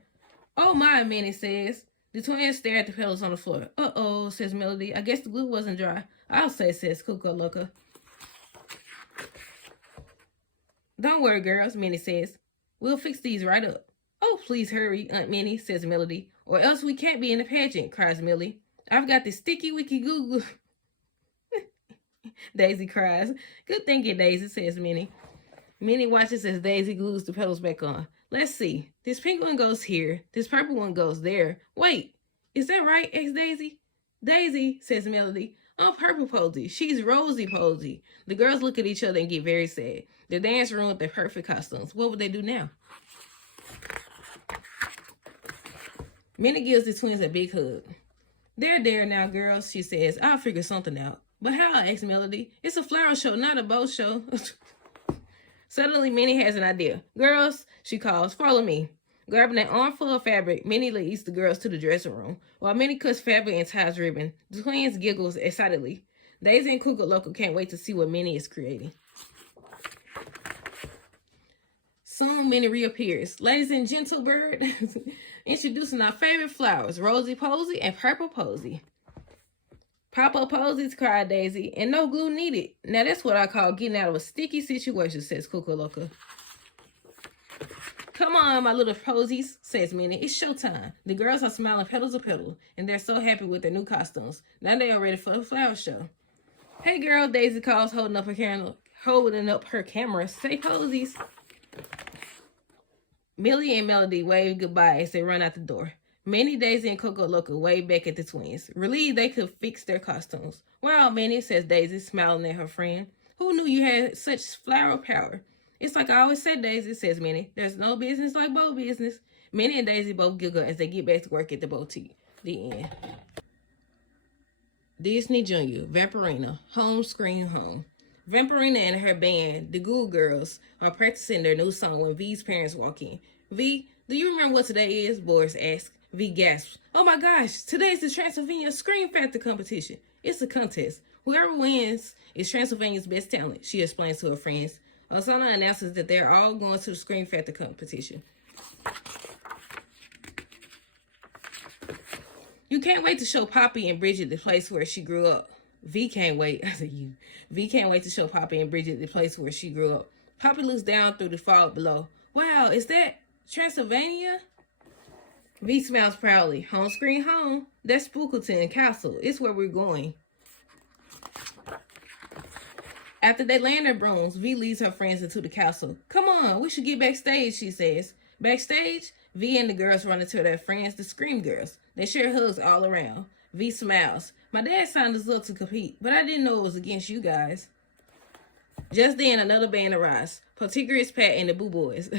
Oh my, Minnie says. The twins stare at the petals on the floor. Uh-oh, says Melody. I guess the glue wasn't dry. I'll say, says Coco Loco. Don't worry, girls, Minnie says. We'll fix these right up. Oh, please hurry, Aunt Minnie, says Melody. Or else we can't be in the pageant, cries Millie. I've got this sticky wicky goo. Daisy cries. Good thinking, Daisy, says Minnie. Minnie watches as Daisy glues the petals back on. Let's see. This pink one goes here. This purple one goes there. Wait, is that right? Asks Daisy. Daisy, says Melody. I'm Purple Posy. She's Rosie Posy. The girls look at each other and get very sad. The dance room with their perfect costumes. What would they do now? Minnie gives the twins a big hug. They're there now, girls, she says. I'll figure something out. But how? Asks Melody. It's a flower show, not a bow show. Suddenly, Minnie has an idea. Girls, she calls, follow me. Grabbing an armful of fabric, Minnie leads the girls to the dressing room. While Minnie cuts fabric and ties ribbon, the twins giggles excitedly. Daisy and Cougar Loco can't wait to see what Minnie is creating. Soon Minnie reappears. Ladies and gentle bird, introducing our favorite flowers, Rosy Posy and Purple Posy. Pop-up posies, cried Daisy, and no glue needed. Now that's what I call getting out of a sticky situation, says Cuckoo-Loca. Come on, my little posies, says Minnie. It's showtime. The girls are smiling petal to petal, and they're so happy with their new costumes. Now they are ready for the flower show. Hey girl, Daisy calls, holding up her camera. Say posies. Millie and Melody wave goodbye as they run out the door. Minnie, Daisy, and Cuckoo-Loca wave back at the twins, relieved they could fix their costumes. Wow, Minnie, says Daisy, smiling at her friend. Who knew you had such flower power? It's like I always said, Daisy, says Minnie. There's no business like bow business. Minnie and Daisy both giggle as they get back to work at the boutique. The end. Disney Junior, Vampirina, home screen home. Vampirina and her band, the Ghoul Girls, are practicing their new song when V's parents walk in. V, do you remember what today is? Boris asks. V gasps. Oh my gosh, today's the Transylvania Scream Factor competition. It's a contest. Whoever wins is Transylvania's best talent, she explains to her friends. Osana announces that they're all going to the Scream Factor competition. You can't wait to show Poppy and Bridget the place where she grew up. V can't wait. I said you. V can't wait to show Poppy and Bridget the place where she grew up. Poppy looks down through the fog below. Wow, is that Transylvania? V smiles proudly. Home screen home. That's Spookleton Castle. It's where we're going. After they land their brooms, V leads her friends into the castle. Come on, we should get backstage, she says. Backstage, V and the girls run into their friends, the Scream Girls. They share hugs all around. V smiles. My dad signed us up to compete, but I didn't know it was against you guys. Just then, another band arrives. Particularly Pat and the Boo Boys.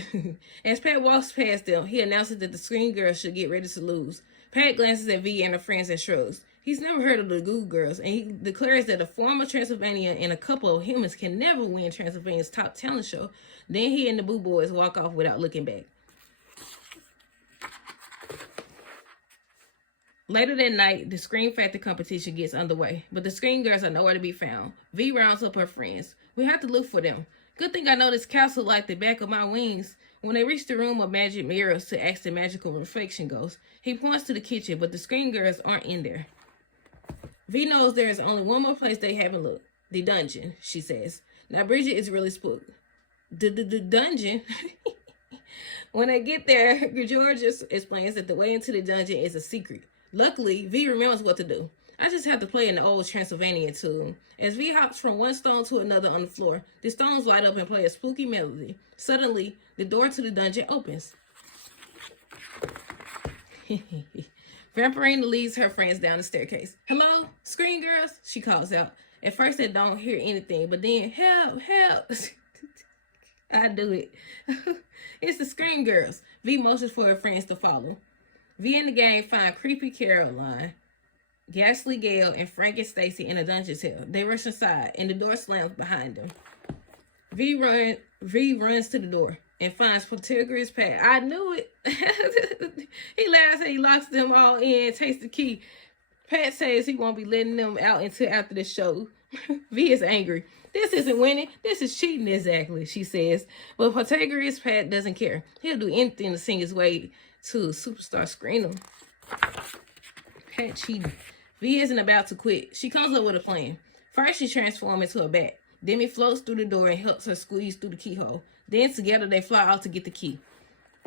As Pat walks past them, he announces that the Scream Girls should get ready to lose. Pat glances at V and her friends and shrugs. He's never heard of the Goo Girls, and he declares that a former Transylvania and a couple of humans can never win Transylvania's top talent show. Then he and the Boo Boys walk off without looking back. Later that night, the Scream Factor competition gets underway, but the Scream Girls are nowhere to be found. V rounds up her friends. We have to look for them. Good thing I know this castle like the back of my wings. When they reach the room of magic mirrors to ask the magical reflection ghost, he points to the kitchen, but the Scream Girls aren't in there. V knows there is only one more place they haven't looked. The dungeon, she says. Now Bridget is really spooked. The dungeon? When they get there, George explains that the way into the dungeon is a secret. Luckily, V remembers what to do. I just have to play in the old Transylvania tune. As V hops from one stone to another on the floor, the stones light up and play a spooky melody. Suddenly, the door to the dungeon opens. Vampirina leads her friends down the staircase. Hello, Scream Girls, she calls out. At first, they don't hear anything, but then, help, help. I do it. It's the Scream Girls. V motions for her friends to follow. V and the gang find creepy Caroline, Ghastly Gale, and Frank and Stacy in a dungeon cell. They rush inside, and the door slams behind them. V runs to the door and finds Protagonist Pat. I knew it. He laughs and he locks them all in and takes the key. Pat says he won't be letting them out until after the show. V is angry. This isn't winning. This is cheating, exactly, she says. But Protagonist Pat doesn't care. He'll do anything to sing his way to superstar screener. Pat cheating. V isn't about to quit. She comes up with a plan. First, she transforms into a bat. Demi floats through the door and helps her squeeze through the keyhole. Then together they fly out to get the key.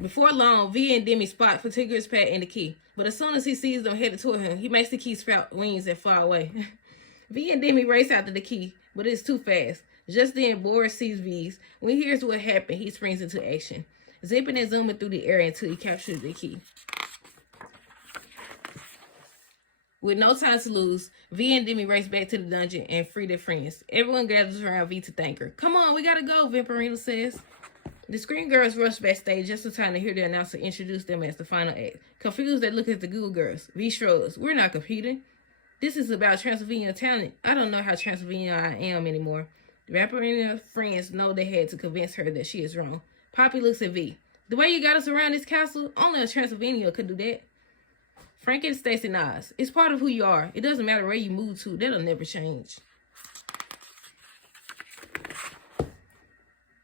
Before long, V and Demi spot Particular's Pat and the key. But as soon as he sees them headed toward him, he makes the key sprout wings and fly away. V and Demi race after the key, but it's too fast. Just then, Boris sees V's. When he hears what happened, he springs into action, zipping and zooming through the air until he captures the key. With no time to lose, V and Demi race back to the dungeon and free their friends. Everyone gathers around V to thank her. Come on, we gotta go, Vampirina says. The Scream Girls rush backstage just in time to hear the announcer introduce them as the final act. Confused, they look at the Ghoul Girls. V shrugs. We're not competing. This is about Transylvania talent. I don't know how Transylvania I am anymore. The Vampirina friends know they had to convince her that she is wrong. Poppy looks at V. The way you got us around this castle, only a Transylvania could do that. Frank and Stacy nods. It's part of who you are. It doesn't matter where you move to. That'll never change.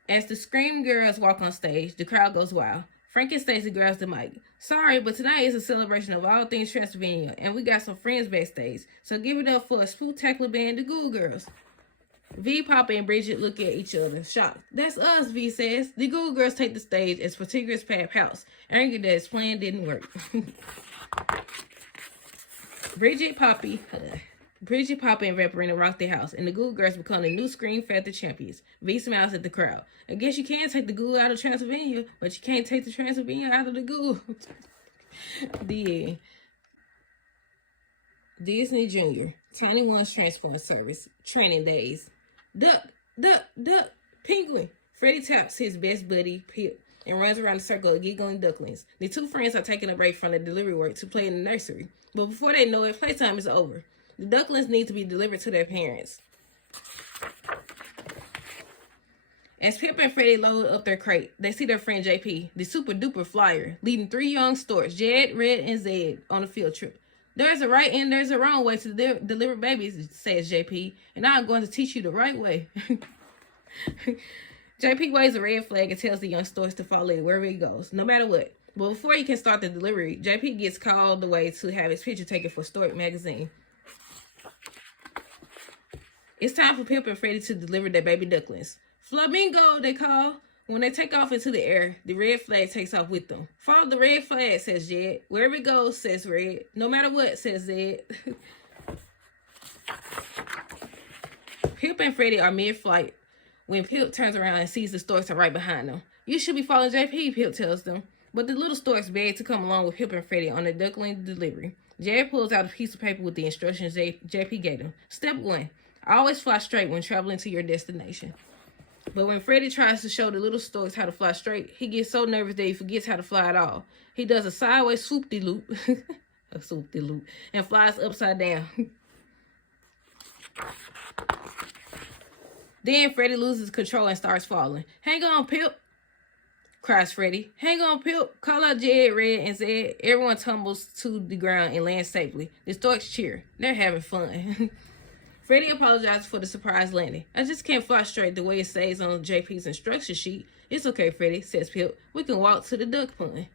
As the Scream Girls walk on stage, the crowd goes wild. Frank and Stacy grabs the mic. Sorry, but tonight is a celebration of all things Transylvania, and we got some friends backstage. So give it up for a spooktacular band, the Ghoul Girls. V, Papa, and Bridget look at each other, shocked. That's us, V says. The Ghoul Girls take the stage as particulars pad house, angry that his plan didn't work. Bridget, Papa, and Vampirina rock the house, and the Ghoul Girls become the new Scream Factor champions. V smiles at the crowd. I guess you can take the Ghoul out of Transylvania, but you can't take the Transylvania out of the Ghoul. The end. Disney Junior. Tiny One's Transform Service. Training Days. Duck, duck, duck, penguin. Freddy taps his best buddy, Pip, and runs around the circle of giggling ducklings. The two friends are taking a break from the delivery work to play in the nursery. But before they know it, playtime is over. The ducklings need to be delivered to their parents. As Pip and Freddy load up their crate, they see their friend JP, the super duper flyer, leading 3 young storks, Jed, Red, and Zed, on a field trip. There's a right and there's a wrong way to deliver babies, says JP, and I'm going to teach you the right way. JP waves a red flag and tells the young storks to follow it wherever he goes, no matter what. But before he can start the delivery, JP gets called away to have his picture taken for Stork magazine. It's time for Pip and Freddy to deliver their baby ducklings. Flamingo, they call. When they take off into the air, the red flag takes off with them. Follow the red flag, says Jed. Wherever it goes, says Red. No matter what, says Zed. Pip and Freddy are mid-flight when Pip turns around and sees the storks are right behind them. You should be following JP, Pip tells them. But the little storks beg to come along with Pip and Freddy on the duckling delivery. Jed pulls out a piece of paper with the instructions JP gave him. Step 1. Always fly straight when traveling to your destination. But when Freddy tries to show the little storks how to fly straight, he gets so nervous that he forgets how to fly at all. He does a sideways swoop-de-loop, and flies upside down. Then Freddy loses control and starts falling. Hang on, Pip, cries Freddy. Hang on, Pip. Call out Jed, Red, and Zed. Everyone tumbles to the ground and lands safely. The storks cheer. They're having fun. Freddy apologizes for the surprise landing. I just can't fly straight the way it says on JP's instruction sheet. It's okay, Freddy, says Pip. We can walk to the duck pond.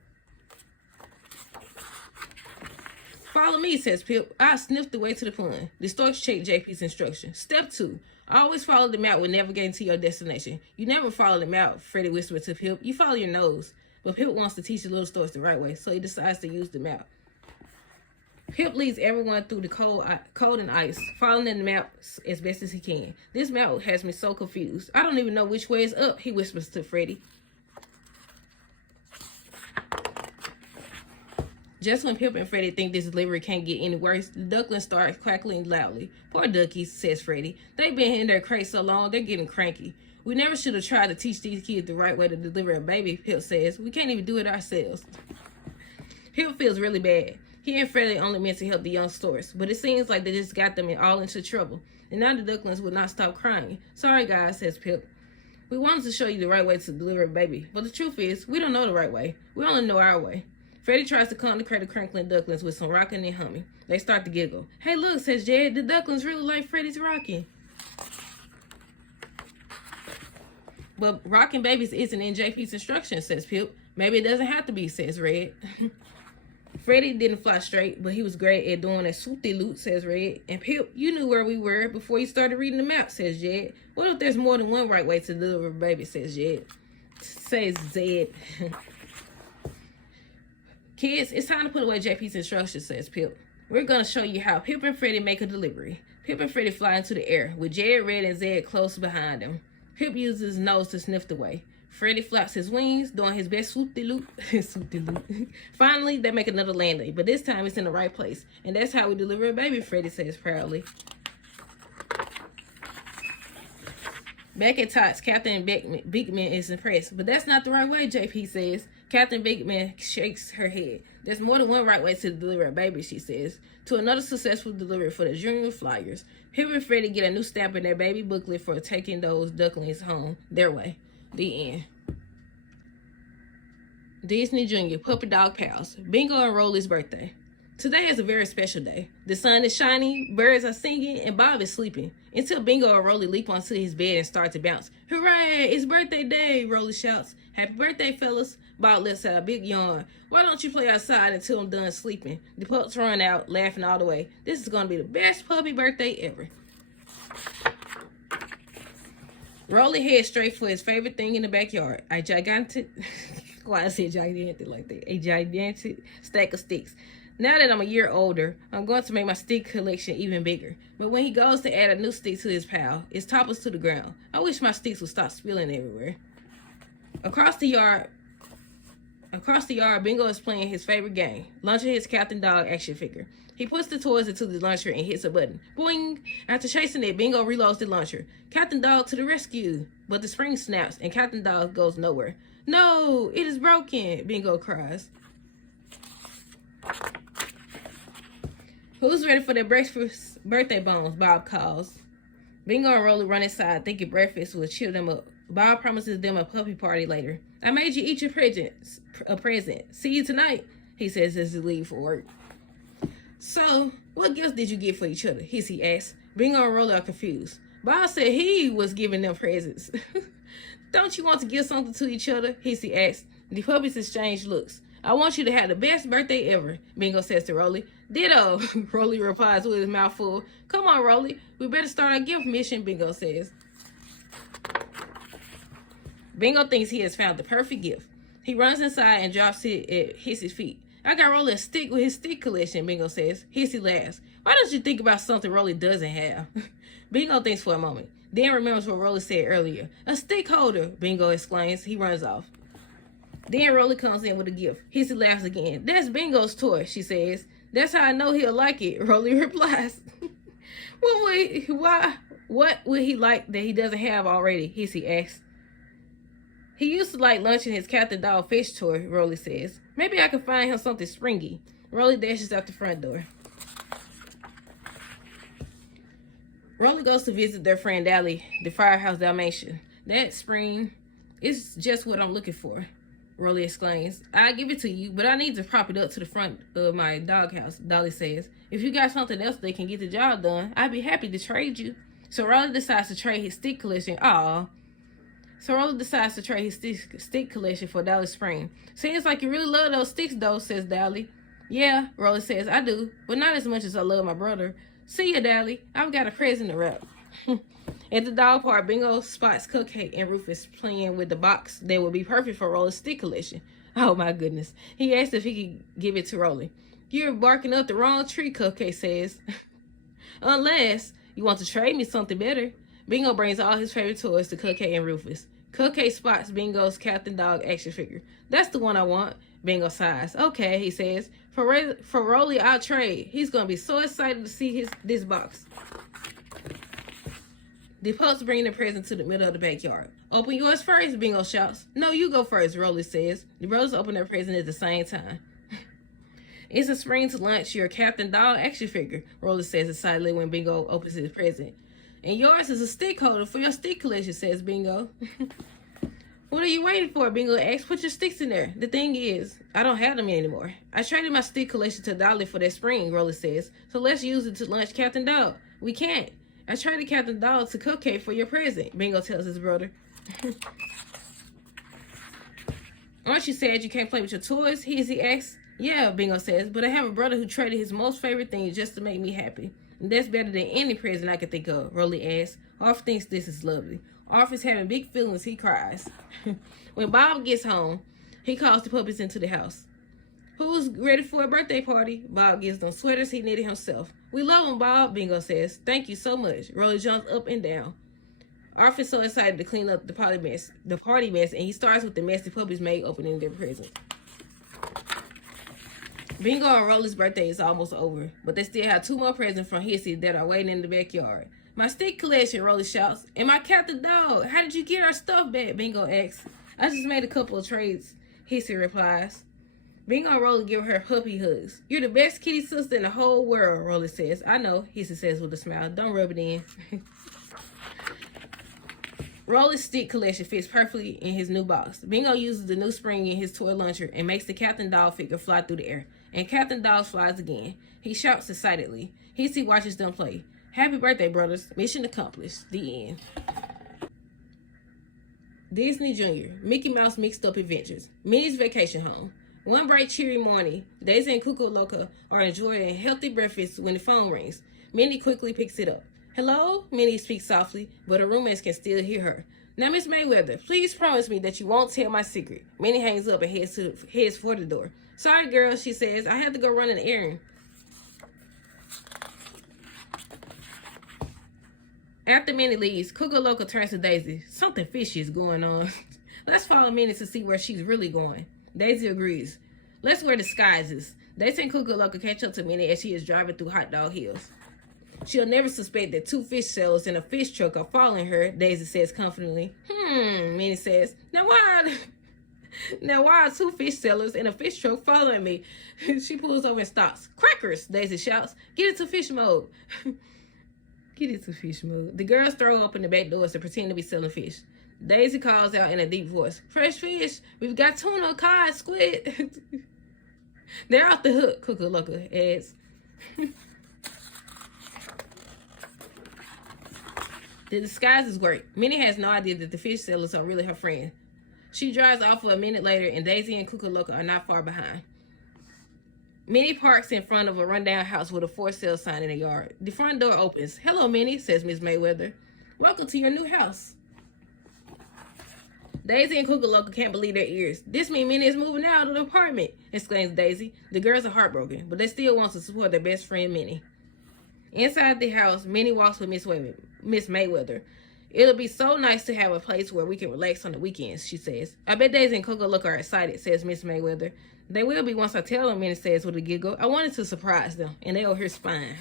Follow me, says Pip. I sniffed the way to the pond. The storks check JP's instructions. Step 2. Always follow the map when navigating to your destination. You never follow the map, Freddy whispered to Pip. You follow your nose. But Pip wants to teach the little storks the right way, so he decides to use the map. Pip leads everyone through the cold and ice, following the map as best as he can. This map has me so confused. I don't even know which way is up, he whispers to Freddy. Just when Pip and Freddy think this delivery can't get any worse, the ducklings start quackling loudly. Poor duckies, says Freddy. They've been in their crate so long, they're getting cranky. We never should have tried to teach these kids the right way to deliver a baby, Pip says. We can't even do it ourselves. Pip feels really bad. He and Freddy only meant to help the young storks, but it seems like they just got them all into trouble. And now the ducklings would not stop crying. Sorry, guys, says Pip. We wanted to show you the right way to deliver a baby, but the truth is, we don't know the right way. We only know our way. Freddy tries to calm the crate of crankling ducklings with some rocking and humming. They start to giggle. Hey, look, says Jed, the ducklings really like Freddy's rocking. But rocking babies isn't in JP's instructions, says Pip. Maybe it doesn't have to be, says Red. Freddy didn't fly straight, but he was great at doing a swoop-de-loop, says Red. And Pip, you knew where we were before you started reading the map, says Jed. What if there's more than one right way to deliver a baby, says Jed. Says Zed. Kids, it's time to put away JP's instructions, says Pip. We're going to show you how Pip and Freddy make a delivery. Pip and Freddy fly into the air, with Jed, Red, and Zed close behind them. Pip uses his nose to sniff the way. Freddy flaps his wings, doing his best swoop-de-loop. Finally, they make another landing, but this time it's in the right place. And that's how we deliver a baby, Freddy says proudly. Back at Tots, Captain Bigman is impressed, but that's not the right way, JP says. Captain Bigman shakes her head. There's more than one right way to deliver a baby, she says. To another successful delivery for the Junior Flyers. Pip and Freddy get a new stamp in their baby booklet for taking those ducklings home their way. The end. Disney Junior, Puppydogpals. Bingo and Rolly's birthday. Today is a very special day. The sun is shining, birds are singing, and Bob is sleeping. Until Bingo and Rolly leap onto his bed and start to bounce. Hooray! It's birthday day, Rolly shouts. Happy birthday, fellas. Bob lets out a big yawn. Why don't you play outside until I'm done sleeping? The pups run out, laughing all the way. This is going to be the best puppy birthday ever. Rolly heads straight for his favorite thing in the backyard. A gigantic... Why I said gigantic like that? A gigantic stack of sticks. Now that I'm a year older, I'm going to make my stick collection even bigger. But when he goes to add a new stick to his pile, it topples to the ground. I wish my sticks would stop spilling everywhere. Across the yard, Bingo is playing his favorite game, launching his Captain Dog action figure. He puts the toys into the launcher and hits a button. Boing! After chasing it, Bingo reloads the launcher. Captain Dog to the rescue! But the spring snaps and Captain Dog goes nowhere. No! It is broken! Bingo cries. Who's ready for their breakfast birthday bones? Bob calls. Bingo and Rolly run inside, thinking breakfast will cheer them up. Bob promises them a puppy party later. I made you eat your a present. See you tonight, he says as he leaves for work. So, what gifts did you get for each other? Hissy asks. Bingo and Rolly are confused. Bob said he was giving them presents. Don't you want to give something to each other? Hissy asks. The puppies exchange looks. I want you to have the best birthday ever, Bingo says to Rolly. Ditto, Rolly replies with his mouth full. Come on, Rolly. We better start our gift mission, Bingo says. Bingo thinks he has found the perfect gift. He runs inside and drops it at Hissy's feet. I got Rolly a stick with his stick collection, Bingo says. Hissy laughs. Why don't you think about something Rolly doesn't have? Bingo thinks for a moment, then remembers what Rolly said earlier. A stick holder, Bingo exclaims. He runs off. Then Rolly comes in with a gift. Hissy laughs again. That's Bingo's toy, she says. That's how I know he'll like it, Rolly replies. What would he like that he doesn't have already? Hissy asks. He used to like lunching his Captain Dog fish toy, Rolly says. Maybe I can find him something springy. Rolly dashes out the front door. Rolly goes to visit their friend Dally, the Firehouse Dalmatian. That spring is just what I'm looking for, Rolly exclaims. I give it to you, but I need to prop it up to the front of my doghouse, Dolly says. If you got something else that can get the job done, I'd be happy to trade you. So Rolly decides to trade his stick collection. Rolly decides to trade his stick collection for Dolly's spring. Seems like you really love those sticks, though, says Dolly. Yeah, Rolly says, I do, but not as much as I love my brother. See ya, Dolly. I've got a present to wrap. At the dog park, Bingo spots Cupcake and Rufus playing with the box that would be perfect for Rolly's stick collection. Oh, my goodness. He asked if he could give it to Rolly. You're barking up the wrong tree, Cupcake says. Unless you want to trade me something better. Bingo brings all his favorite toys to Cupcake and Rufus. Cupcake spots Bingo's Captain Dog action figure. That's the one I want. Bingo sighs. Okay, he says. For Rolly, I'll trade. He's going to be so excited to see this box. The pups bring the present to the middle of the backyard. Open yours first, Bingo shouts. No, you go first, Rolly says. The brothers open their present at the same time. It's a spring to launch your Captain Dog action figure, Rolly says excitedly when Bingo opens his present. And yours is a stick holder for your stick collection, says Bingo. What are you waiting for? Bingo asks. Put your sticks in there. The thing is, I don't have them anymore. I traded my stick collection to Dolly for that spring, Rolly says. So let's use it to launch Captain Dog. We can't. I traded Captain Dog to Cupcake for your present, Bingo tells his brother. Aren't you sad you can't play with your toys? He asks. Yeah, Bingo says, but I have a brother who traded his most favorite thing just to make me happy. And that's better than any present I could think of, Rolly asks. Arf thinks this is lovely. Arf is having big feelings, he cries. When Bob gets home, he calls the puppies into the house. Who's ready for a birthday party? Bob gives them sweaters he knitted himself. We love them, Bob, Bingo says. Thank you so much. Rolly jumps up and down. Arf is so excited to clean up the party mess, and he starts with the mess the puppies made opening their presents. Bingo and Rolly's birthday is almost over, but they still have 2 more presents from Hissy that are waiting in the backyard. My stick collection, Rolly shouts. And my Captain Dog. How did you get our stuff back? Bingo asks. I just made a couple of trades, Hissy replies. Bingo and Rolly give her puppy hugs. You're the best kitty sister in the whole world, Rolly says. I know, Hissy says with a smile. Don't rub it in. Rolly's stick collection fits perfectly in his new box. Bingo uses the new spring in his toy launcher and makes the Captain Dog figure fly through the air. and Captain Dog flies again. He shouts excitedly. Hissy watches them play. Happy birthday, brothers. Mission accomplished. The end. Disney Junior, Mickey Mouse Mixed Up Adventures, Minnie's Vacation Home. One bright, cheery morning, Daze and Cuckoo Loca are enjoying a healthy breakfast when the phone rings. Minnie quickly picks it up. Hello? Minnie speaks softly, but her roommates can still hear her. Now, Miss Mayweather, please promise me that you won't tell my secret. Minnie hangs up and heads for the door. Sorry, girl, she says. I have to go run an errand. After Minnie leaves, Cuckoo Loca turns to Daisy. Something fishy is going on. Let's follow Minnie to see where she's really going. Daisy agrees. Let's wear disguises. Daisy and Cuckoo Loca catch up to Minnie as she is driving through Hot Dog Hills. She'll never suspect that 2 fish sellers in a fish truck are following her, Daisy says confidently. Minnie says. Now why are 2 fish sellers in a fish truck following me? She pulls over and stops. Crackers, Daisy shouts. Get into fish mode. Get into fish mode. The girls throw open the back doors to pretend to be selling fish. Daisy calls out in a deep voice. Fresh fish. We've got tuna, cod, squid. They're off the hook, Cuckoo Loca adds. The disguises work. Minnie has no idea that the fish sellers are really her friend. She drives off for a minute later, and Daisy and Cuckoo Loca are not far behind. Minnie parks in front of a rundown house with a for sale sign in the yard. The front door opens. Hello, Minnie, says Miss Mayweather. Welcome to your new house. Daisy and Cuckoo Loca can't believe their ears. This means Minnie is moving out of the apartment, exclaims Daisy. The girls are heartbroken, but they still want to support their best friend, Minnie. Inside the house, Minnie walks with Miss Mayweather. It'll be so nice to have a place where we can relax on the weekends, she says. I bet Daisy and Cuckoo Loca are excited, says Miss Mayweather. They will be once I tell them, Minnie says with a giggle. I wanted to surprise them, and they'll hear spine.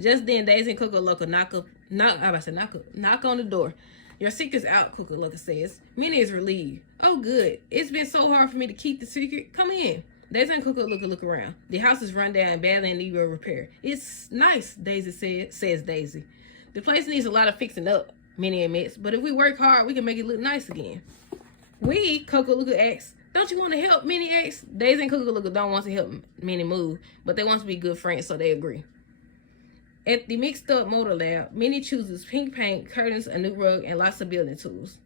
Just then, Daisy and Cuckoo Loca knock on the door. Your secret's out, Cuckoo Loca says. Minnie is relieved. Oh, good. It's been so hard for me to keep the secret. Come in. Daisy and Cuckoo Loca look around. The house is run down and badly in need of repair. It's nice, Daisy says Daisy. The place needs a lot of fixing up, Minnie admits, but if we work hard, we can make it look nice again. Cuckoo Loca asks. Don't you want to help, Minnie asks. Daisy and Cuckoo Loca don't want to help Minnie move, but they want to be good friends, so they agree. At the mixed up motor lab, Minnie chooses pink paint, curtains, a new rug, and lots of building tools.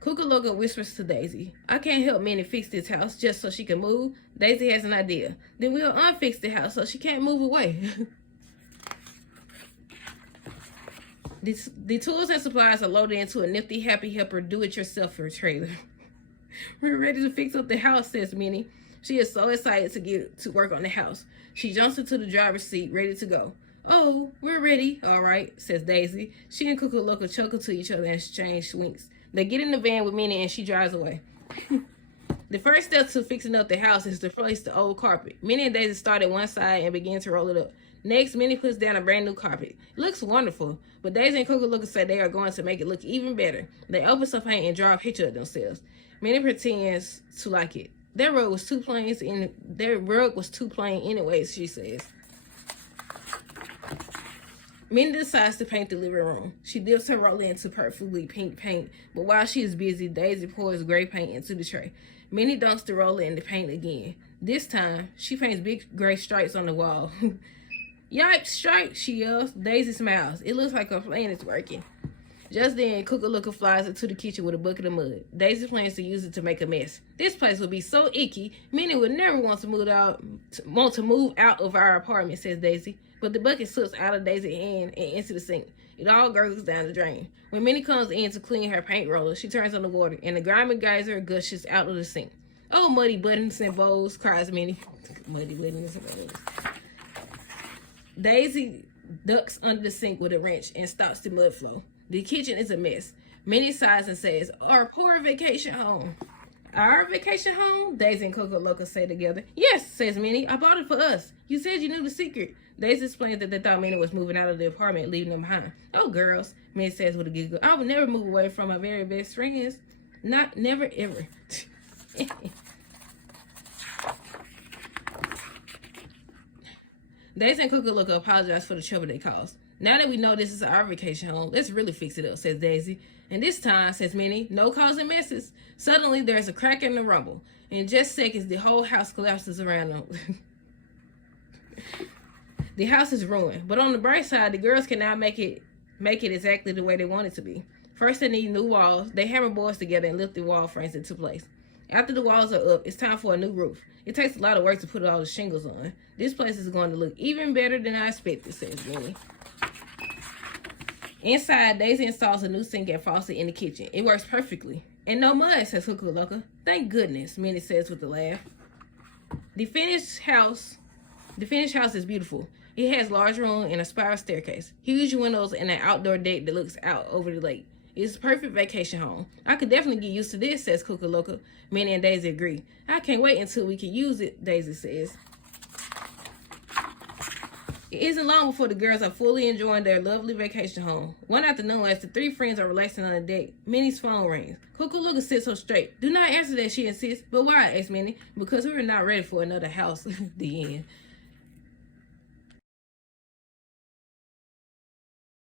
Cuckoo Loca whispers to Daisy, I can't help Minnie fix this house just so she can move. Daisy has an idea. Then we'll unfix the house so she can't move away. The tools and supplies are loaded into a nifty Happy Helper do-it-yourselfer trailer. We're ready to fix up the house, says Minnie. She is so excited to get to work on the house. She jumps into the driver's seat, ready to go. Oh, we're ready. All right, says Daisy. She and Cuckoo Loca chuckle to each other and exchange winks. They get in the van with Minnie and she drives away. The first step to fixing up the house is to replace the old carpet. Minnie and Daisy start at one side and begin to roll it up. Next, Minnie puts down a brand new carpet. It looks wonderful, but Daisy and Cuckoo Loca say they are going to make it look even better. They open some paint and draw a picture of themselves. Minnie pretends to like it. Their rug was too plain anyways, she says. Minnie decides to paint the living room. She dips her roller into perfectly pink paint, but while she is busy, Daisy pours gray paint into the tray. Minnie dunks the roller in the paint again. This time, she paints big gray stripes on the wall. Yipes, stripes, she yells. Daisy smiles. It looks like her plan is working. Just then, Cuckoo Loca flies into the kitchen with a bucket of mud. Daisy plans to use it to make a mess. This place would be so icky, Minnie would never want to move out of our apartment, says Daisy. But the bucket slips out of Daisy's hand and into the sink. It all gurgles down the drain. When Minnie comes in to clean her paint roller, she turns on the water, and the grimy geyser gushes out of the sink. Oh, muddy buttons and bowls, cries Minnie. Muddy buttons and bowls. Daisy ducks under the sink with a wrench and stops the mud flow. The kitchen is a mess. Minnie sighs and says, our poor vacation home. Our vacation home? Daisy and Cuckoo Loca say together. Yes, says Minnie. I bought it for us. You said you knew the secret. Daisy explains that they thought Minnie was moving out of the apartment, leaving them behind. Oh, girls, Minnie says with a giggle. I would never move away from my very best friends. Never, ever. Daisy and Cuckoo Loca apologize for the trouble they caused. Now that we know this is our vacation home, let's really fix it up, says Daisy. And this time, says Minnie, no causing messes. Suddenly, there's a crack and a rumble. In just seconds, the whole house collapses around them. The house is ruined. But on the bright side, the girls can now make it exactly the way they want it to be. First, they need new walls. They hammer boards together and lift the wall frames into place. After the walls are up, it's time for a new roof. It takes a lot of work to put all the shingles on. This place is going to look even better than I expected, says Minnie. Inside, Daisy installs a new sink and faucet in the kitchen. It works perfectly. And no mud, says Hookalooka. Thank goodness, Minnie says with a laugh. The finished house is beautiful. It has large room and a spiral staircase, huge windows, and an outdoor deck that looks out over the lake. It's a perfect vacation home. I could definitely get used to this, says Hookalooka. Minnie and Daisy agree. I can't wait until we can use it, Daisy says. It isn't long before the girls are fully enjoying their lovely vacation home. One afternoon, as the three friends are relaxing on the deck, Minnie's phone rings. Hookalooka sits up straight. Do not answer that, she insists. But why, asks Minnie. Because we were not ready for another house. The end.